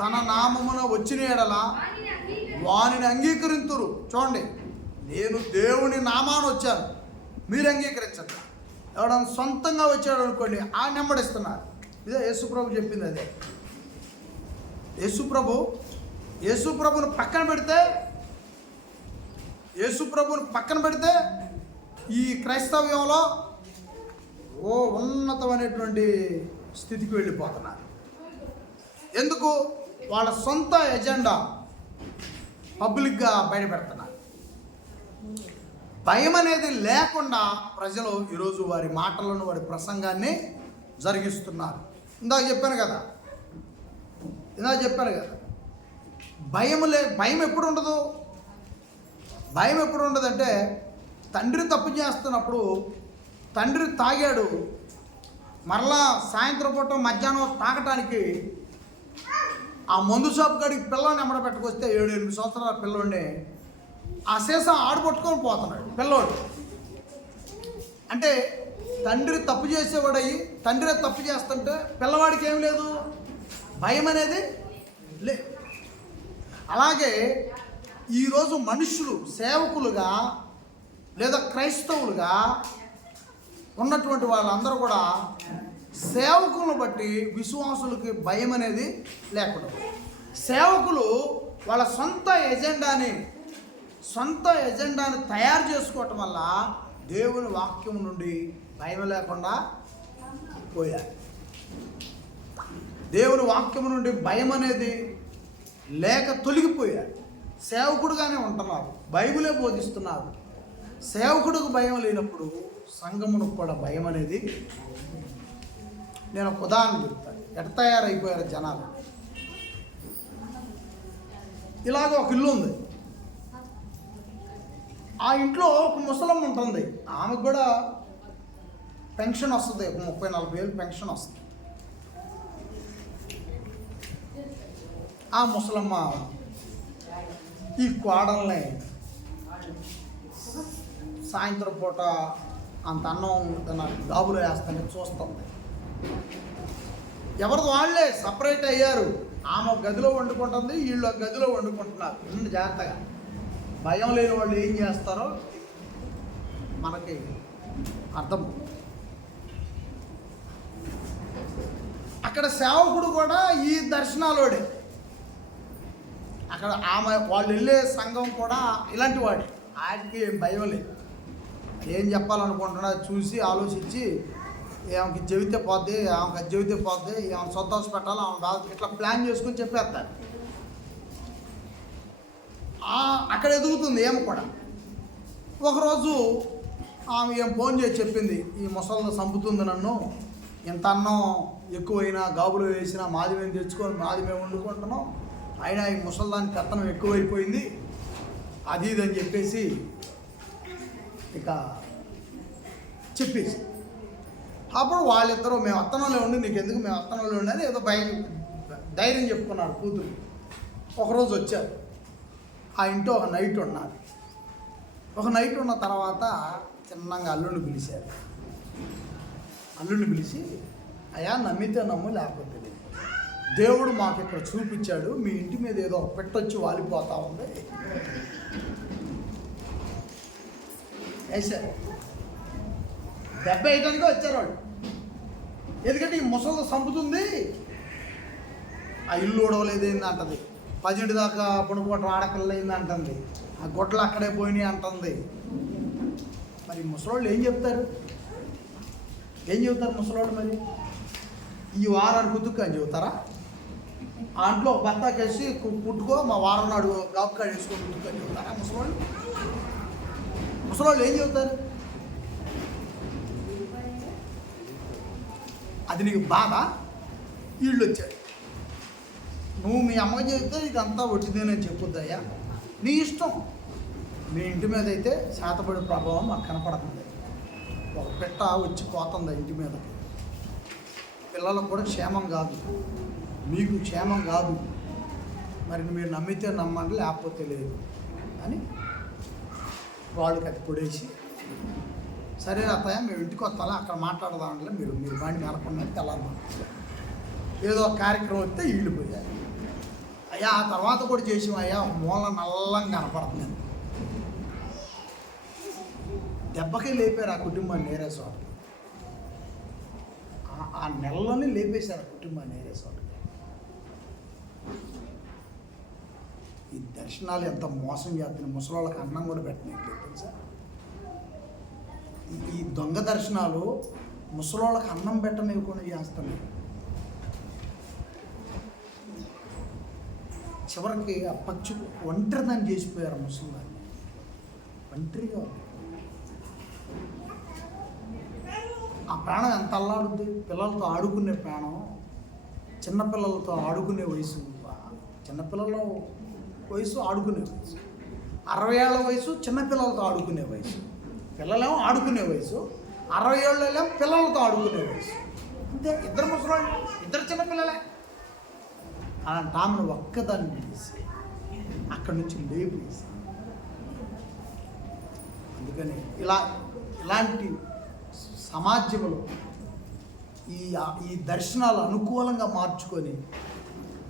తన నామమున వచ్చిన ఎడల వానిని అంగీకరింతురు. చూడండి, నేను దేవుని నామాన వచ్చాను, మీరు అంగీకరించండి. ఎవడన్నా సొంతంగా వచ్చాడు అనుకోండి, ఆ నెమ్మడిస్తున్నారు. ఇదే యేసుప్రభు చెప్పింది. అదే యేసుప్రభుని పక్కన పెడితే ఈ క్రైస్తవ్యంలో ఉన్నతమైనటువంటి స్థితికి వెళ్ళిపోతున్నారు. ఎందుకు? వాళ్ళ సొంత ఎజెండా పబ్లిక్గా బయటపెడుతున్నారు. భయం అనేది లేకుండా ప్రజలు ఈరోజు వారి మాటలను, వారి ప్రసంగాన్ని జరిగిస్తున్నారు. ఇందాక చెప్పాను కదా, భయం ఎప్పుడు ఉండదు? భయం ఎప్పుడు ఉండదంటే, తండ్రి తప్పు చేస్తున్నప్పుడు తండ్రి తాగాడు, మరలా సాయంత్రం పూట మధ్యాహ్నం తాగటానికి ఆ మందు షాప్ కాడికి పిల్లని ఎమ్మడ పెట్టుకొస్తే 7-8 సంవత్సరాల పిల్లోడిని ఆ సీసా ఆడబట్టుకొని పోతున్నాడు పిల్లోడు. అంటే తండ్రి తప్పు చేసేవాడయి తండ్రి తప్పు చేస్తుంటే పిల్లవాడికి ఏం లేదు, భయం అనేది లే. అలాగే ఈరోజు మనుషులు సేవకులుగా లేదా క్రైస్తవులుగా ఉన్నటువంటి వాళ్ళందరూ కూడా సేవకులను బట్టి విశ్వాసులకి భయం అనేది లేకుండా, సేవకులు వాళ్ళ సొంత ఎజెండాని తయారు చేసుకోవటం వల్ల దేవుని వాక్యం నుండి భయం లేకుండా పోయారు. దేవుని వాక్యం నుండి భయం అనేది లేక తొలగిపోయారు. సేవకుడుగానే ఉంటున్నారు, బైబిలే బోధిస్తున్నారు. సేవకుడికి భయం లేనప్పుడు సంఘమునకు కూడా భయం అనేది. నేను ఒక ఉదాహరణ చెప్తాను, ఎట్ట తయారైపోయారు జనాలు. ఇలాగ ఒక ఇల్లు ఉంది, ఆ ఇంట్లో ఒక ముసలమ్మ ఉంటుంది, ఆమెకు కూడా పెన్షన్ వస్తుంది, ఒక 30-40 వేలు పెన్షన్ వస్తుంది. ఆ ముసలమ్మ ఈ కోడల్ని సాయంత్రం పూట అంత అన్నం గాబులో వేస్తానని చూస్తుంది. ఎవరిది వాళ్ళే సపరేట్ అయ్యారు. ఆమె గదిలో వండుకుంటుంది, వీళ్ళు గదిలో వండుకుంటున్నారు. జాగ్రత్తగా భయం లేని వాళ్ళు ఏం చేస్తారో మనకి అర్థం. అక్కడ సేవకుడు కూడా ఈ దర్శనాలోడే. అక్కడ వాళ్ళు వెళ్ళే సంఘం కూడా ఇలాంటి వాడే. ఆయనకి ఏం భయం లేదు. ఏం చెప్పాలనుకుంటున్నా చూసి ఆలోచించి ఆమెకి చెబితే పోద్ది, ఆమెకి చెబితే పోద్ది, ఆమె సంతోష పెట్టాలి, ఆమె బాధ ఇట్లా ప్లాన్ చేసుకుని చెప్పేస్తారు. అక్కడ ఎదుగుతుంది ఏమో కూడా. ఒకరోజు ఆమె ఏం ఫోన్ చేసి చెప్పింది, ఈ ముసలిని చంపుతుంది నన్ను, ఎంత అన్నం ఎక్కువైనా గాబులు వేసినా మాది మేము తెచ్చుకొని మాది మేము వండుకుంటున్నాం, అయినా ఈ ముసలిదానికి పెత్తనం ఎక్కువైపోయింది అది ఇది అని చెప్పేసి ఇక చెప్పేసి, అప్పుడు వాళ్ళిద్దరూ మేము అత్తనంలో ఉండి నీకు ఎందుకు మేము అత్తనంలో ఉండి అని ఏదో ధైర్యం చెప్పుకున్నారు కూతురు. ఒకరోజు వచ్చారు, ఆ ఇంట్లో ఒక నైట్ ఉన్నారు. ఒక నైట్ ఉన్న తర్వాత చిన్నగా అల్లుడిని పిలిచారు. అల్లుడిని పిలిచి, అయ్యా నమ్మితే నమ్ము లేకపోతే లేదు, దేవుడు మాకు ఇక్కడ చూపించాడు, మీ ఇంటి మీద ఏదో పెట్టొచ్చి వాలిపోతా ఉంది వేసారు. దెబ్బ వేయడానికి వచ్చారు వాళ్ళు. ఎందుకంటే ఈ ముసలి చంపుతుంది, ఆ ఇల్లు ఉడవలేదేంది అంటది, 10 దాకా పడుకోవటం ఆడపిల్లయింది అంటుంది, ఆ గొడ్లు అక్కడే పోయినాయి అంటుంది. మరి ముసలోళ్ళు ఏం చెప్తారు ముసలోళ్ళు? మరి ఈ వారానికి కుతుక్కు అని చెబుతారా? ఆ ఇంట్లో ఒక బత్తాకేసి పుట్టుకో మా వారం నాడు గాపుకాడ వేసుకొని కుతుక్కు అని చెబుతారా ముసలోళ్ళు ఏం చెబుతారు? అది నీకు బాధ? వీళ్ళు వచ్చారు, నువ్వు మీ అమ్మకి చెబితే ఇదంతా వచ్చిందేనని చెప్పొద్దయ్యా, నీ ఇష్టం. మీ ఇంటి మీద అయితే శాతపడి ప్రభావం మాకు కనపడుతుంది. ఒక పెట్ట వచ్చి పోతుంది ఇంటి మీదకి, పిల్లలకు కూడా క్షేమం కాదు, మీకు క్షేమం కాదు. మరి మీరు నమ్మితే నమ్మండి, లేకపోతే లేదు అని వాళ్ళకి అది పొడేసి, సరే అత్తయ్య మేము ఇంటికి వస్తాలా, అక్కడ మాట్లాడదాంట్లో మీరు బండి నడపండి తెల్లారు ఏదో ఒక కార్యక్రమం వస్తే వీళ్ళు పోయారు. అయ్యా ఆ తర్వాత కూడా చేసాం అయ్యా, మూల నల్లంగా కనపడుతుంది. దెబ్బకే లేపారు ఆ కుటుంబాన్ని నేరేసోట. ఆ నెలలోనే లేపేశారు ఆ కుటుంబాన్ని నేరేసోట. ఈ దర్శనాలు ఎంత మోసం చేస్తున్నాయి, ముసలోళ్ళకి అన్నం కూడా పెట్టినట్లేదు తెలుసా. ఈ దొంగ దర్శనాలు ముసలోళ్ళకి అన్నం పెట్టనివ్వకుండా చేస్తున్నాయి. చివరికి ఆ పచ్చి ఒంటరిదాన్ని చేసిపోయారు ముసలిదాన్ని. ఒంటరిగా ఆ ప్రాణం ఎంత అల్లాడుద్ది. పిల్లలతో ఆడుకునే ప్రాణం, చిన్నపిల్లలతో ఆడుకునే వయసు, చిన్నపిల్లల వయసు ఆడుకునే వయసు, 60 ఏళ్ల వయసు చిన్నపిల్లలతో ఆడుకునే వయసు. పిల్లలేమో ఆడుకునే వయసు, 60 ఏళ్ళేమో పిల్లలతో ఆడుకునే వయసు. అంతే, ఇద్దరు ముసలాళ్ళు, ఇద్దరు చిన్నపిల్లలే. అలాంటి ఆమెను ఒక్కదాన్ని తీసి అక్కడి నుంచి లేపేసి, అందుకని ఇలాంటి సమాజంలో ఈ దర్శనాలు అనుకూలంగా మార్చుకొని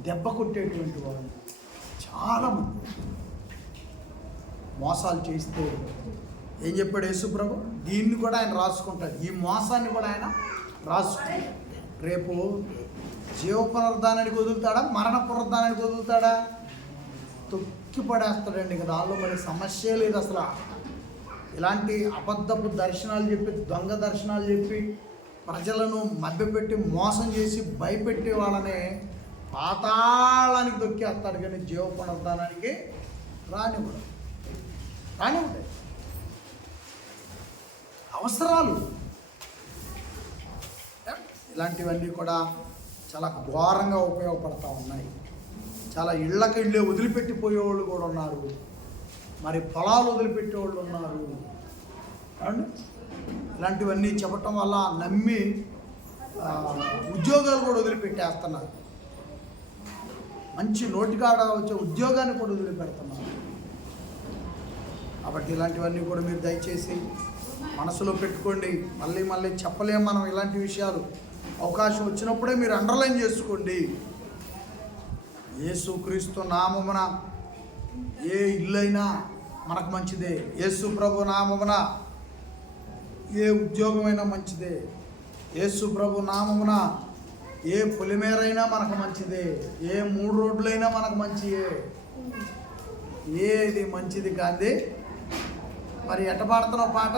దెబ్బ కొట్టేటువంటి వాళ్ళు చాలామంది మోసాలు చేస్తే ఏం చెప్పాడు యేసుప్రభు? దీన్ని కూడా ఆయన రాసుకుంటాడు, ఈ మోసాన్ని కూడా ఆయన రాసుకుంటాడు. రేపు జీవ పునరుద్ధానానికి వదులుతాడా, మరణ పునరుద్ధానానికి వదులుతాడా? తొక్కి పడేస్తాడండి. ఇక దానిలో మరి సమస్య లేదు అసలు. ఇలాంటి అబద్ధపు దర్శనాలు చెప్పి, దొంగ దర్శనాలు చెప్పి ప్రజలను మభ్యపెట్టి మోసం చేసి భయపెట్టే వాళ్ళనే పాతాళానికి దొక్కేస్తాడు, కానీ జీవ పునరుద్ధానానికి రానివ్వడు. అవసరాలు ఇలాంటివన్నీ కూడా చాలా ఘోరంగా ఉపయోగపడతా ఉన్నాయి. చాలా ఇళ్ళకి ఇళ్ళే వదిలిపెట్టిపోయేవాళ్ళు కూడా ఉన్నారు, మరి పొలాలు వదిలిపెట్టేవాళ్ళు ఉన్నారు. ఇలాంటివన్నీ చెప్పటం వల్ల నమ్మి ఉద్యోగాలు కూడా వదిలిపెట్టేస్తున్నారు. మంచి నోటికాడ వచ్చే ఉద్యోగాన్ని కూడా వదిలిపెడుతున్నారు. కాబట్టి ఇలాంటివన్నీ కూడా మీరు దయచేసి మనసులో పెట్టుకోండి. మళ్ళీ చెప్పలేము మనం ఇలాంటి విషయాలు. అవకాశం వచ్చినప్పుడే మీరు అండర్లైన్ చేసుకోండి. యేసుక్రీస్తు నామమున ఏ ఇల్లైనా మనకు మంచిదే, యేసు ప్రభు నామమున ఏ ఉద్యోగమైనా మంచిదే, యేసు ప్రభు నామమున ఏ పొలిమేరైనా మనకు మంచిదే, ఏ 3 రోడ్లైనా మనకు మంచిదే. ఏది మంచిది కాదే. మరి ఎట్ట పాడుతున్నావు పాట?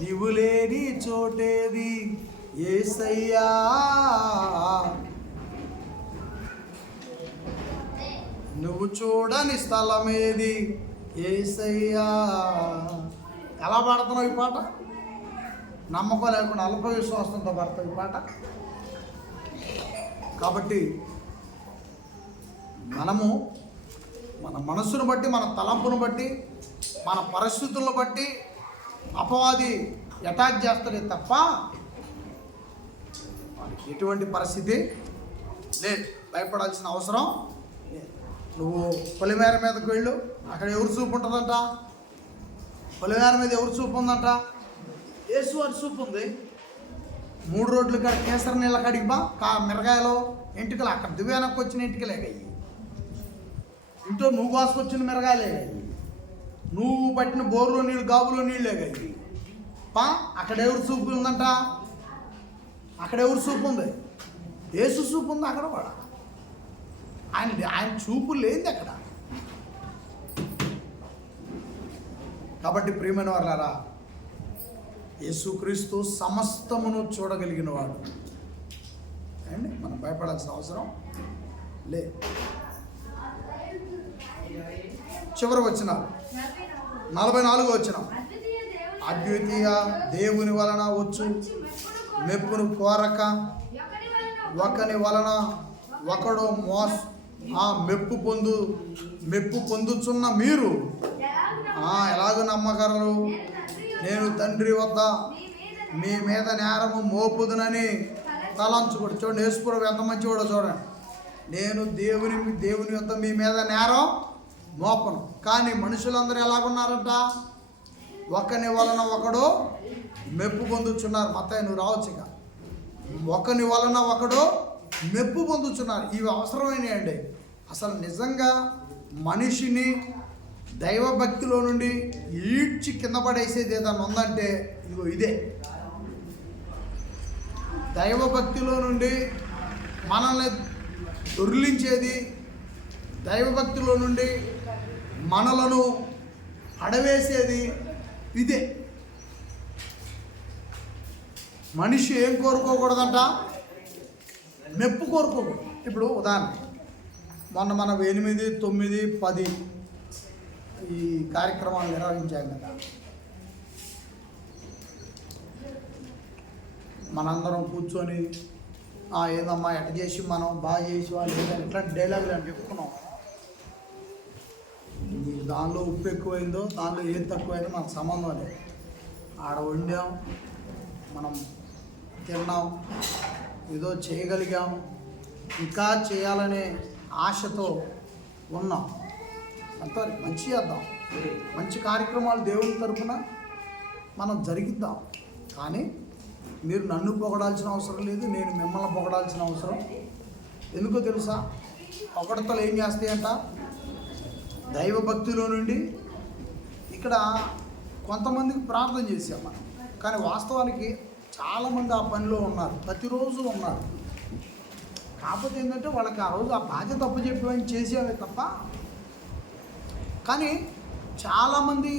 నీవు లేని చోటేది యేసయ్యా, నువ్వు చూడని స్థలమేది యేసయ్యా. ఎలా పాడుతున్నావు ఈ పాట? నమ్మకం లేకుండా అల్ప విశ్వాసంతో పాడతావు ఈ పాట. కాబట్టి మనము మన మనస్సును బట్టి, మన తలంపును బట్టి, మన పరిస్థితులను బట్టి అపవాది అటాక్ చేస్తాడే తప్ప వాడికి ఎటువంటి పరిస్థితి లేదు, భయపడాల్సిన అవసరం లేదు. నువ్వు పొలిమేర మీదకి వెళ్ళు, అక్కడ ఎవరు చూపు ఉంటుందంట? పొలిమేర మీద ఎవరు చూపు ఉందంట? యేసు వారి చూపు ఉంది. 3 రోడ్లు కాడ కేసర నీళ్ళ కాడికి బా, మిరగాయలు ఎంటికలు అక్కడ దివ్యానకు వచ్చిన ఎంటికలేగాయి, ఇంట్లో నువ్వు కోసుకొచ్చిన మిరగాయలేగాయి, నువ్వు పట్టిన బోరులో నీళ్ళు గాబులో నీళ్ళేగాయి. అక్కడ ఎవరు చూపు ఉందంట? అక్కడ ఎవరు చూపు ఉంది? యేసు చూపు ఉంది అక్కడ కూడా. ఆయన చూపు లేనిది అక్కడ. కాబట్టి ప్రియమైన వారులారా, యేసుక్రీస్తు సమస్తమును చూడగలిగిన వాడు అండి. మనం భయపడాల్సిన అవసరం లేదు. చివరి వచ్చిన 44 వచ్చిన, అద్వితీయ దేవుని వలన వచ్చు మెప్పును కోరక ఒకని వలన ఒకడు మెప్పు పొందుచున్న మీరు ఎలాగ నమ్మగలరు? నేను తండ్రి వద్ద మీ మీద నేరము మోపుదునని తలంచుకోడు. చూడండి, యేసుప్రభు ఎంత మంచివాడో చూడండి. నేను దేవుని వద్ద మీ మీద నేరం మోపను. కానీ మనుషులందరూ ఎలాగున్నారంట? ఒకని వలన ఒకడు మెప్పు పొందుచున్నారు. మత్తయి నువ్వు రావచ్చు. ఇక ఒకని వలన ఒకడు మెప్పు పొందుచున్నారు. ఇవి అవసరమైనవి అండి. అసలు నిజంగా మనిషిని దైవభక్తిలో నుండి ఈడ్చి కింద పడేసేది ఏదన్నా ఉందంటే ఇదిగో ఇదే. దైవభక్తిలో నుండి మనల్ని దొర్లించేది, దైవభక్తిలో నుండి మనలను అడవేసేది ఇదే. మనిషి ఏం కోరుకోకూడదంట? మెప్పు కోరుకోకూడదు. ఇప్పుడు ఉదాహరణ, మొన్న మనం 8, 9, 10 ఈ కార్యక్రమాలు నిర్వహించాం కదా. మనందరం కూర్చొని ఏదమ్మా ఎట్ట చేసి మనం బాగా చేసి వాళ్ళు ఏదైనా ఇట్లాంటి డైలాగులు అని చెప్పుకున్నాం. దానిలో ఉప్పు ఎక్కువైందో దానిలో ఏది తక్కువైందో మనకు సంబంధం లేదు. ఆడ వండాం, మనం తిన్నాం, ఏదో చేయగలిగాం, ఇంకా చేయాలనే ఆశతో ఉన్నాం. అంత మంచి చేద్దాం, మంచి కార్యక్రమాలు దేవుని తరపున మనం జరిగిద్దాం. కానీ మీరు నన్ను పొగడాల్సిన అవసరం లేదు, నేను మిమ్మల్ని పొగడాల్సిన అవసరం. ఎందుకో తెలుసా? పొగడతలు ఏం చేస్తాయంట? దైవభక్తిలో నుండి ఇక్కడ కొంతమందికి ప్రార్థన చేసాం మనం, కానీ వాస్తవానికి చాలామంది ఆ పనిలో ఉన్నారు, ప్రతిరోజు ఉన్నారు. కాకపోతే ఏంటంటే వాళ్ళకి ఆ రోజు ఆ బాధ్యత తప్పు చెప్పి చేసేవే తప్ప. కానీ చాలామంది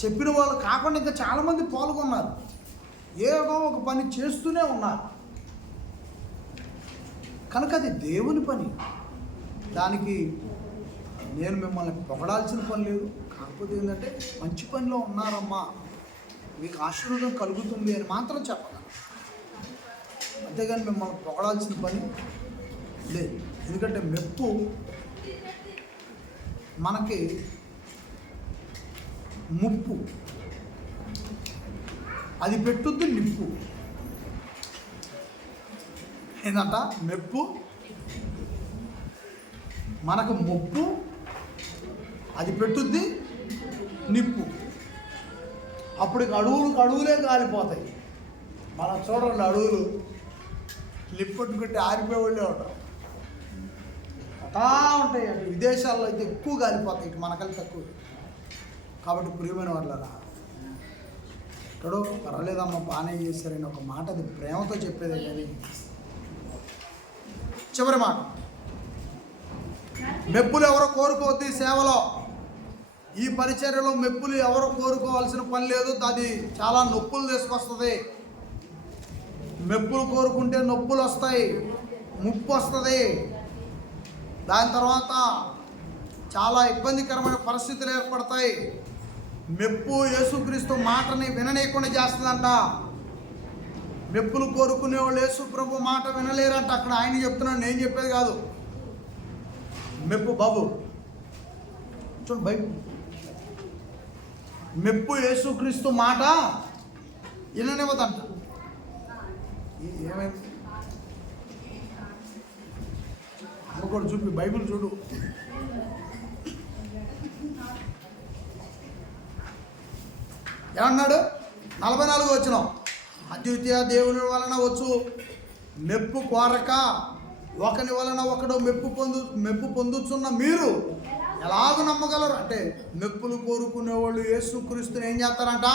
చెప్పిన వాళ్ళు కాకుండా ఇంకా చాలామంది పాల్గొన్నారు, ఏదో ఒక పని చేస్తూనే ఉన్నారు. కనుక అది దేవుని పని, దానికి నేను మిమ్మల్ని పొగడాల్సిన పని లేదు. కాకపోతే ఏంటంటే మంచి పనిలో ఉన్నారమ్మా, మీకు ఆశీర్వాదం కలుగుతుంది అని మాత్రం చెప్పగలను. అంతేగాని మిమ్మల్ని పొగడాల్సిన పని లేదు. ఎందుకంటే మెప్పు మనకి ముప్పు, అది పెట్టుద్ది నిప్పు. ఏంటంట? మెప్పు మనకు ముప్పు, అది పెట్టుద్ది నిప్పు. అప్పుడు అడవులే కాలిపోతాయి. మనం చూడండి, అడవులు నిప్పట్టుకుంటే ఆరిపోయే వాళ్ళే ఉంటారు, అలా ఉంటాయి. అటు విదేశాల్లో అయితే ఎక్కువ కాలిపోతాయి, ఇటు మనకల్లి తక్కువ. కాబట్టి ప్రియమైన వాళ్ళరా, ఎక్కడో పర్వాలేదమ్మా బాగానే చేశారని ఒక మాట, అది ప్రేమతో చెప్పేదే. కానీ చివరి మాట, మెప్పులు ఎవరో కోరుకోవద్దు. సేవలో, ఈ పరిచర్యలో మెప్పులు ఎవరో కోరుకోవాల్సిన పని లేదు. అది చాలా నొప్పులు తీసుకొస్తుంది. మెప్పులు కోరుకుంటే నొప్పులు వస్తాయి, ముప్పు వస్తుంది. దాని తర్వాత చాలా ఇబ్బందికరమైన పరిస్థితులు ఏర్పడతాయి. మెప్పు యేసుక్రీస్తు మాటని విననీయకుండా చేస్తుందంట. మెప్పులు కోరుకునే వాళ్ళు యేసు ప్రభు మాట వినలేరంట. అక్కడ ఆయన చెప్తున్నాడు, నేను చెప్పేది కాదు. మెప్పు బాబు చూడు బైబిల్. మెప్పు యేసుక్రీస్తు మాట విననివ్వదంట. ఏమైంది ఒకటి చూపి, బైబిల్ చూడు. ఏమన్నాడు? 44 వచనం, అద్వితీయ దేవుని వలన వచ్చు మెప్పు కోరక ఒకని వలన ఒకడు మెప్పు పొందుతున్న మీరు ఎలాగ నమ్మగలరు? అంటే మెప్పులు కోరుకునే వాళ్ళు యేసుక్రీస్తుని ఏం చేస్తారంట?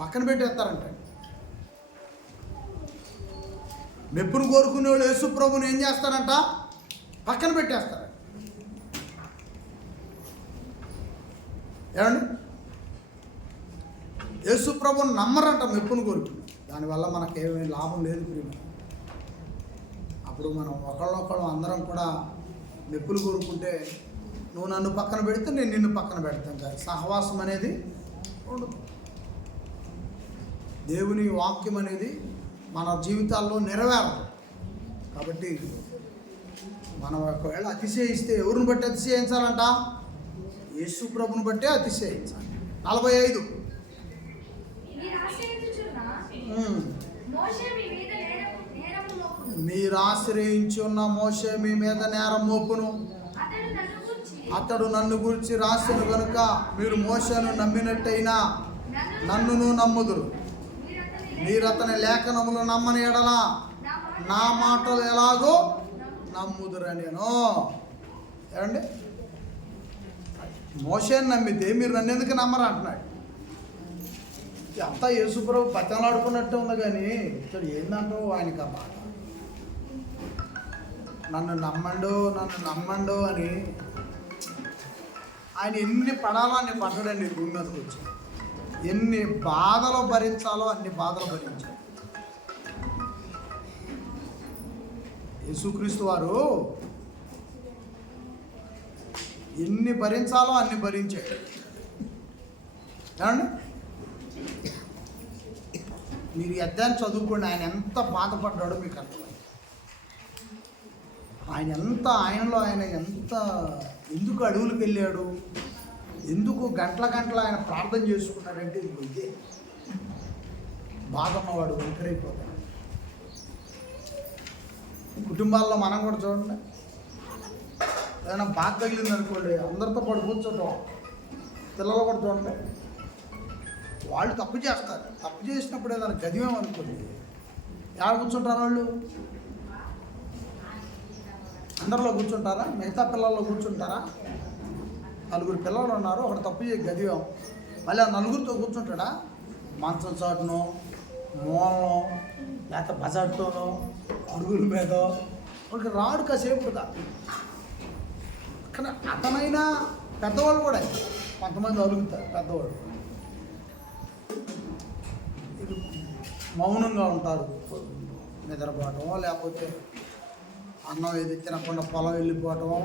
పక్కన పెట్టేస్తారంట. మెప్పును కోరుకునే వాళ్ళు యేసు ప్రభుని ఏం చేస్తారంట? పక్కన పెట్టేస్తారు. ఏమండి? యేసు ప్రభుని నమ్మరంట మెప్పును కోరుకుని. దానివల్ల మనకేమీ లాభం లేదు ప్రియమ. అప్పుడు మనం ఒకళ్ళొకళ్ళు అందరం కూడా మెప్పులు కోరుకుంటే నువ్వు నన్ను పక్కన పెడితే నేను నిన్ను పక్కన పెడతాను కాదు. సహవాసం అనేది ఉండదు. దేవుని వాక్యం అనేది మన జీవితాల్లో నెరవేరదు. కాబట్టి మనం ఒకవేళ అతిశయిస్తే ఎవరిని బట్టి అతిశయించాలంట? యేసు ప్రభుని బట్టే అతిశయించాలి. 45 మీరు ఆశ్రయించున్న మోషే మీ మీద నేరం మోపును. అతడు నన్ను గురించి రాసిన కనుక మీరు మోషేను నమ్మినట్టయినా నన్నును నమ్ముదురు. మీరు అతని లేఖనములు నమ్మని ఎడల నా మాటలు ఎలాగో నమ్ముదురని. నేను ఏమండి? మోషేని నమ్మితే మీరు నన్ను ఎందుకు నమ్మరు అంటున్నాడు. అంతా యేసుప్రభు పచ్చలాడుకున్నట్టు ఉంది. కానీ ఇక్కడ ఏందంటావు ఆయనకి ఆ మాట, నన్ను నమ్మండు అని ఆయన ఎన్ని పడాలో అన్ని పడ్డాడండి. భూమి మీదకి వచ్చి ఎన్ని బాధలు భరించాలో అన్ని బాధలు భరించాడు. యేసుక్రీస్తు వారు ఎన్ని భరించాలో అన్ని భరించాడు. ఏమండి? మీరు అధ్యాయం చదువుకోండి, ఆయన ఎంత బాధపడ్డాడో మీకు అర్థమైంది. ఆయనలో ఆయన ఎంత ఎందుకు అడవులకు వెళ్ళాడు, ఎందుకు గంటల ఆయన ప్రార్థన చేసుకున్నాడంటే ఇదే బాధ ఉన్నవాడు వెంకరైపోతాడు. కుటుంబాల్లో మనం కూడా చూడండి, ఏదైనా బాధ తగిలింది అనుకోండి, అందరితో పాటు కూర్చోటం. పిల్లలు కూడా చూడండి, వాళ్ళు తప్పు చేస్తారు. తప్పు చేసినప్పుడు ఏదైనా గదిమేమనుకోండి, ఎలా కూర్చుంటారు వాళ్ళు? అందరిలో కూర్చుంటారా? మిగతా పిల్లల్లో కూర్చుంటారా? 4 పిల్లలు ఉన్నారు, ఒకటి తప్పు చేసి గదివాం, మళ్ళీ ఆ 4గురితో కూర్చుంటాడా? మంచం చాటునో, మూలనో, లేకపోతే బజార్తోనో, అరుగుల మీద వాళ్ళకి రాడు కాసేపుగా. కానీ అతనైనా పెద్దవాళ్ళు కూడా కొంతమంది అలుగుతారు. పెద్దవాళ్ళు మౌనంగా ఉంటారు, నిద్రపోవటమో లేకపోతే అన్నం ఏది తినకుండా పొలం వెళ్ళిపోవటమో,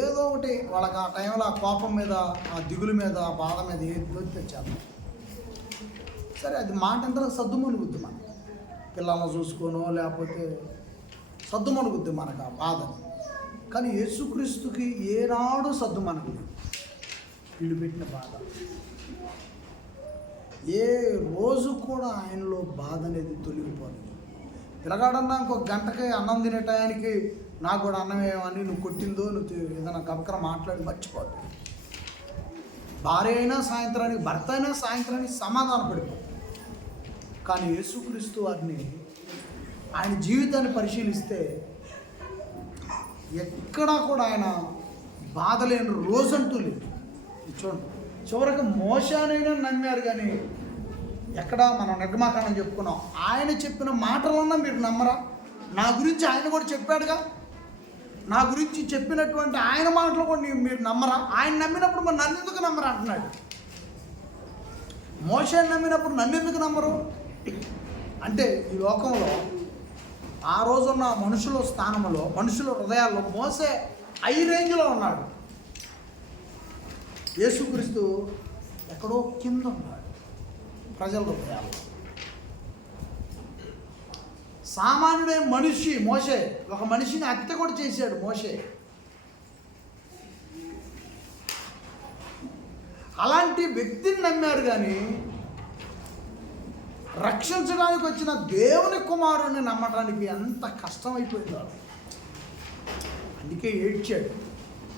ఏదో ఒకటి వాళ్ళకి ఆ టైంలో ఆ కోపం మీద, ఆ దిగులు మీద, ఆ బాధ మీద ఏది తెచ్చాము. సరే, అది మాట అంతా సద్దుమణుగుద్ది. మనం పిల్లలను చూసుకోనో లేకపోతే సద్దుమణుగుద్ది మనకు ఆ బాధని. కానీ యేసుక్రీస్తుకి ఏనాడు సద్దుమణగలేదు. వీళ్ళు పెట్టిన బాధ ఏ రోజు కూడా ఆయనలో బాధ అనేది తొలగిపోలేదు. పిల్లగాడన్నా ఇంకొక గంటకి అన్నం తినే టయానికి నాకు కూడా అన్నం ఏమని నువ్వు కొట్టిందో, నువ్వు ఏదైనా గబకర మాట్లాడి మర్చిపోదు. భార్య అయినా సాయంత్రానికి, భర్త అయినా సాయంత్రానికి సమాధాన పడిపోదు. కానీ యేసుక్రీస్తు వారిని, ఆయన జీవితాన్ని పరిశీలిస్తే ఎక్కడా కూడా ఆయన బాధ లేని రోజంటూ లేదు. చూడండి, చివరికి మోషేనైనా నమ్మారు, కానీ ఎక్కడ మనం నిర్మాకాండం చెప్పుకున్నాం, ఆయన చెప్పిన మాటలన్నా మీరు నమ్మరా? నా గురించి ఆయన కూడా చెప్పాడుగా, నా గురించి చెప్పినటువంటి ఆయన మాటలు కూడా మీరు నమ్మరా? ఆయన నమ్మినప్పుడు మరి నన్ను ఎందుకు నమ్మరా అంటున్నాడు. మోషేని నమ్మినప్పుడు నన్ను ఎందుకు నమ్మరు? అంటే ఈ లోకంలో ఆ రోజున్న మనుషుల స్థానంలో, మనుషుల హృదయాల్లో మోసే హై రేంజ్లో ఉన్నాడు. యేసుక్రీస్తు ఎక్కడో కింద ఉన్నాడు ప్రజల హృదయాల్లో. సామాన్యుడైన మనిషి మోషే, ఒక మనిషిని హత్య కూడా చేశాడు మోషే. అలాంటి వ్యక్తిని నమ్మారు, కానీ రక్షించడానికి వచ్చిన దేవుని కుమారుణ్ణి నమ్మడానికి ఎంత కష్టమైపోయిందో. అందుకే ఏడ్చాడు.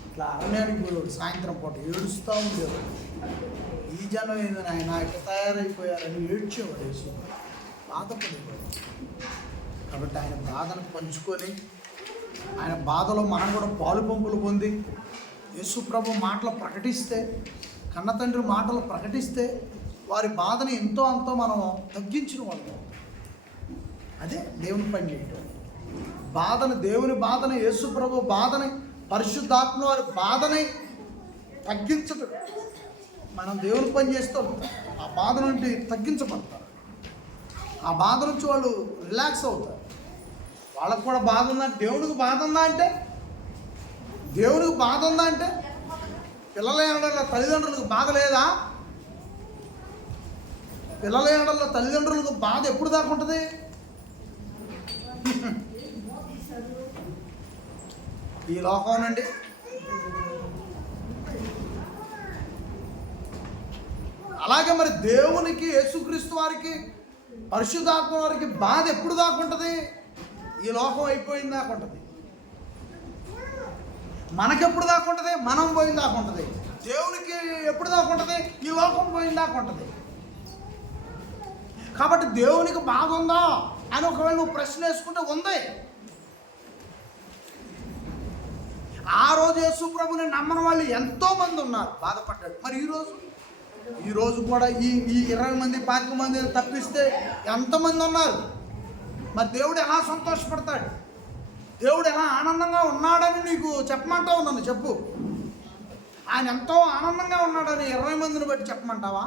ఇట్లా అరణ్యానికి పోయాడు, సాయంత్రం పూట ఏడుస్తూ ఉండేవాడు. ఈ జనం ఏందని ఆయన ఇట్లా తయారైపోయారని ఏడ్చేవాడు, యేసు బాధపడేవాడు. కాబట్టి ఆయన బాధను పంచుకొని, ఆయన బాధలో మనం కూడా పాలు పంపులు పొంది, యేసు ప్రభు మాటలు ప్రకటిస్తే, కన్న తండ్రి మాటలు ప్రకటిస్తే వారి బాధని ఎంతో అంతో మనం తగ్గించిన వాళ్ళం. అదే దేవుని పని చేయటం. బాధను, దేవుని బాధని, యేసు ప్రభు బాధని, పరిశుద్ధాత్మ వారి బాధని తగ్గించటం. మనం దేవుని పని చేస్తాం, ఆ బాధ నుండి తగ్గించబడతారు. ఆ బాధ నుంచి వాళ్ళు రిలాక్స్ అవుతారు. వాళ్ళకు కూడా బాధ ఉందా, దేవునికి బాధ ఉందా అంటే, దేవునికి బాధ ఉందా అంటే, పిల్లల ఏడల తల్లిదండ్రులకు బాధ లేదా? పిల్లల ఏడల తల్లిదండ్రులకు బాధ ఎప్పుడు దాకా ఉంటుంది? ఈ లోకం నుండి అలాగే మరి దేవునికి, యేసుక్రీస్తు వారికి, పరిశుద్ధాత్మ వారికి బాధ ఎప్పుడు దాకా ఉంటుంది? ఈ లోకం అయిపోయిన దాకా ఉంటుంది. మనకెప్పుడు దాకా ఉంటుంది? మనం పోయిన దాకా ఉంటుంది. దేవునికి ఎప్పుడు దాకా ఉంటుంది? ఈ లోకం పోయిన దాకా ఉంటుంది. కాబట్టి దేవునికి బాధ ఉందా అని ఒకవేళ నువ్వు ప్రశ్న వేసుకుంటే ఉంది. ఆ రోజు యేసు ప్రభుని నమ్మని వాళ్ళు ఎంతోమంది ఉన్నారు, బాధపడ్డాడు. మరి ఈరోజు కూడా ఈ 20 మంది 25 మందిని తప్పిస్తే ఎంతమంది ఉన్నారు? మరి దేవుడు ఎలా సంతోషపడతాడు? దేవుడు ఎలా ఆనందంగా ఉన్నాడని నీకు చెప్పమంటావు? నన్ను చెప్పు. ఆయన ఎంతో ఆనందంగా ఉన్నాడని 20 మందిని బట్టి చెప్పమంటావా?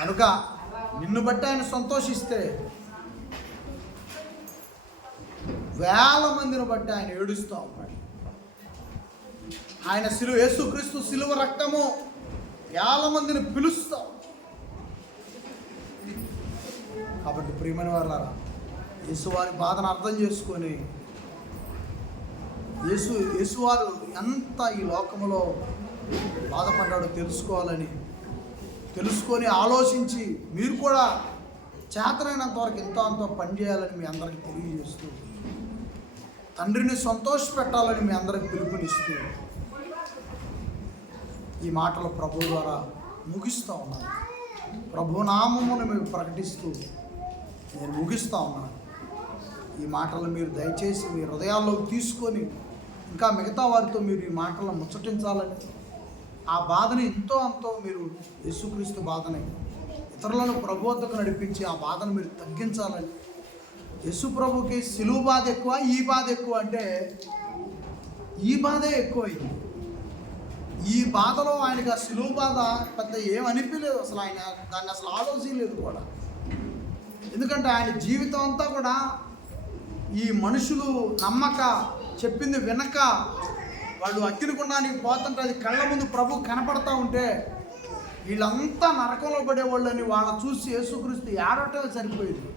కనుక నిన్ను బట్టి ఆయన సంతోషిస్తే, వేల మందిని బట్టి ఆయన ఏడుస్తూ ఉన్నాడు. ఆయన యేసుక్రీస్తు సిలువ రక్తము వేల మందిని పిలుస్తాం. కాబట్టి ప్రియమైన వారులారా, యేసువారి బాధను అర్థం చేసుకొని, యేసువారు ఎంత ఈ లోకంలో బాధపడ్డాడో తెలుసుకొని ఆలోచించి మీరు కూడా చేతనైనంత వరకు ఎంతో అంతో పనిచేయాలని మీ అందరికీ తెలియజేస్తూ, తండ్రిని సంతోషపెట్టాలని మీ అందరికి పిలుపునిస్తూ ఈ మాటలు ప్రభు ద్వారా ముగిస్తూ ఉన్నాను. ప్రభు నామమును మీరు ప్రకటిస్తూ నేను ముగిస్తూ ఉన్నాను. ఈ మాటలు మీరు దయచేసి మీ హృదయాల్లోకి తీసుకొని ఇంకా మిగతా వారితో మీరు ఈ మాటలను ముచ్చటించాలని, ఆ బాధని ఎంతో అంతో మీరు యేసుక్రీస్తు బాధని ఇతరులను ప్రభు వద్దకు నడిపించి ఆ బాధను మీరు తగ్గించాలని, యేసు ప్రభుకి సిలువ బాధ ఎక్కువ, ఈ బాధ ఎక్కువ అంటే ఈ బాధే ఎక్కువైంది. ఈ బాధలో ఆయనకు ఆ సిలువ బాధ పెద్ద ఏమనిపించలేదు, అసలు ఆయన దాన్ని అసలు ఆలోచించలేదు కూడా. ఎందుకంటే ఆయన జీవితం అంతా కూడా ఈ మనుషులు నమ్మక, చెప్పింది వినక, వాళ్ళు అగ్నిగుండానికి పోతుంటే అది కళ్ళ ముందు ప్రభు కనపడతా ఉంటే వీళ్ళంతా నరకంలో పడేవాళ్ళని వాళ్ళని చూసి యేసుక్రీస్తు ఏడవటమే సరిపోయింది.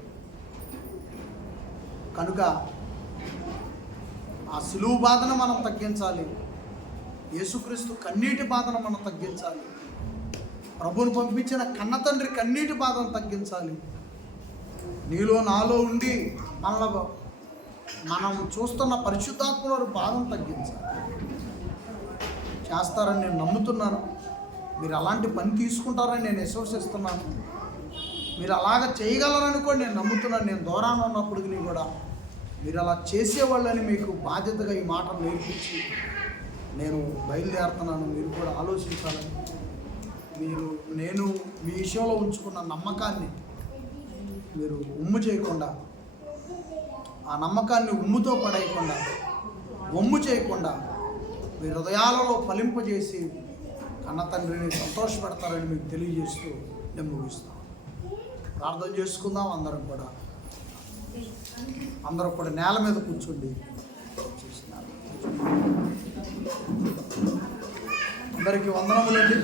కనుక ఆ సిలువ బాధను మనం తగ్గించాలి. యేసుక్రీస్తు కన్నీటి బాధను మనం తగ్గించాలి. ప్రభువును పంపించిన కన్న తండ్రి కన్నీటి బాధను తగ్గించాలి. నీలో నాలో ఉండి మనం చూస్తున్న పరిశుద్ధాత్మల బాధను తగ్గించాలి. చేస్తారని నేను నమ్ముతున్నాను. మీరు అలాంటి పని తీసుకుంటారని నేను విశ్వసిస్తున్నాను. మీరు అలాగ చేయగలరనుకోండి నేను నమ్ముతున్నాను. నేను దూరాన ఉన్నప్పటికీ కూడా మీరు అలా చేసేవాళ్ళని మీకు బాధ్యతగా ఈ మాటలు నేర్పించి నేను బయలుదేరుతున్నాను. మీరు కూడా ఆలోచించాలని, నేను మీ విషయంలో ఉంచుకున్న నమ్మకాన్ని మీరు ఉమ్ము చేయకుండా, ఆ నమ్మకాన్ని ఉమ్ముతో పడేయకుండా, ఒమ్ము చేయకుండా మీ హృదయాలలో ఫలింపజేసి కన్న తండ్రిని సంతోషపెడతారని మీకు తెలియజేస్తూ నేను ముగిస్తాను. ప్రార్థన చేసుకుందాం అందరం కూడా నేల మీద కూర్చోండి. అందరికీ వందనములండి.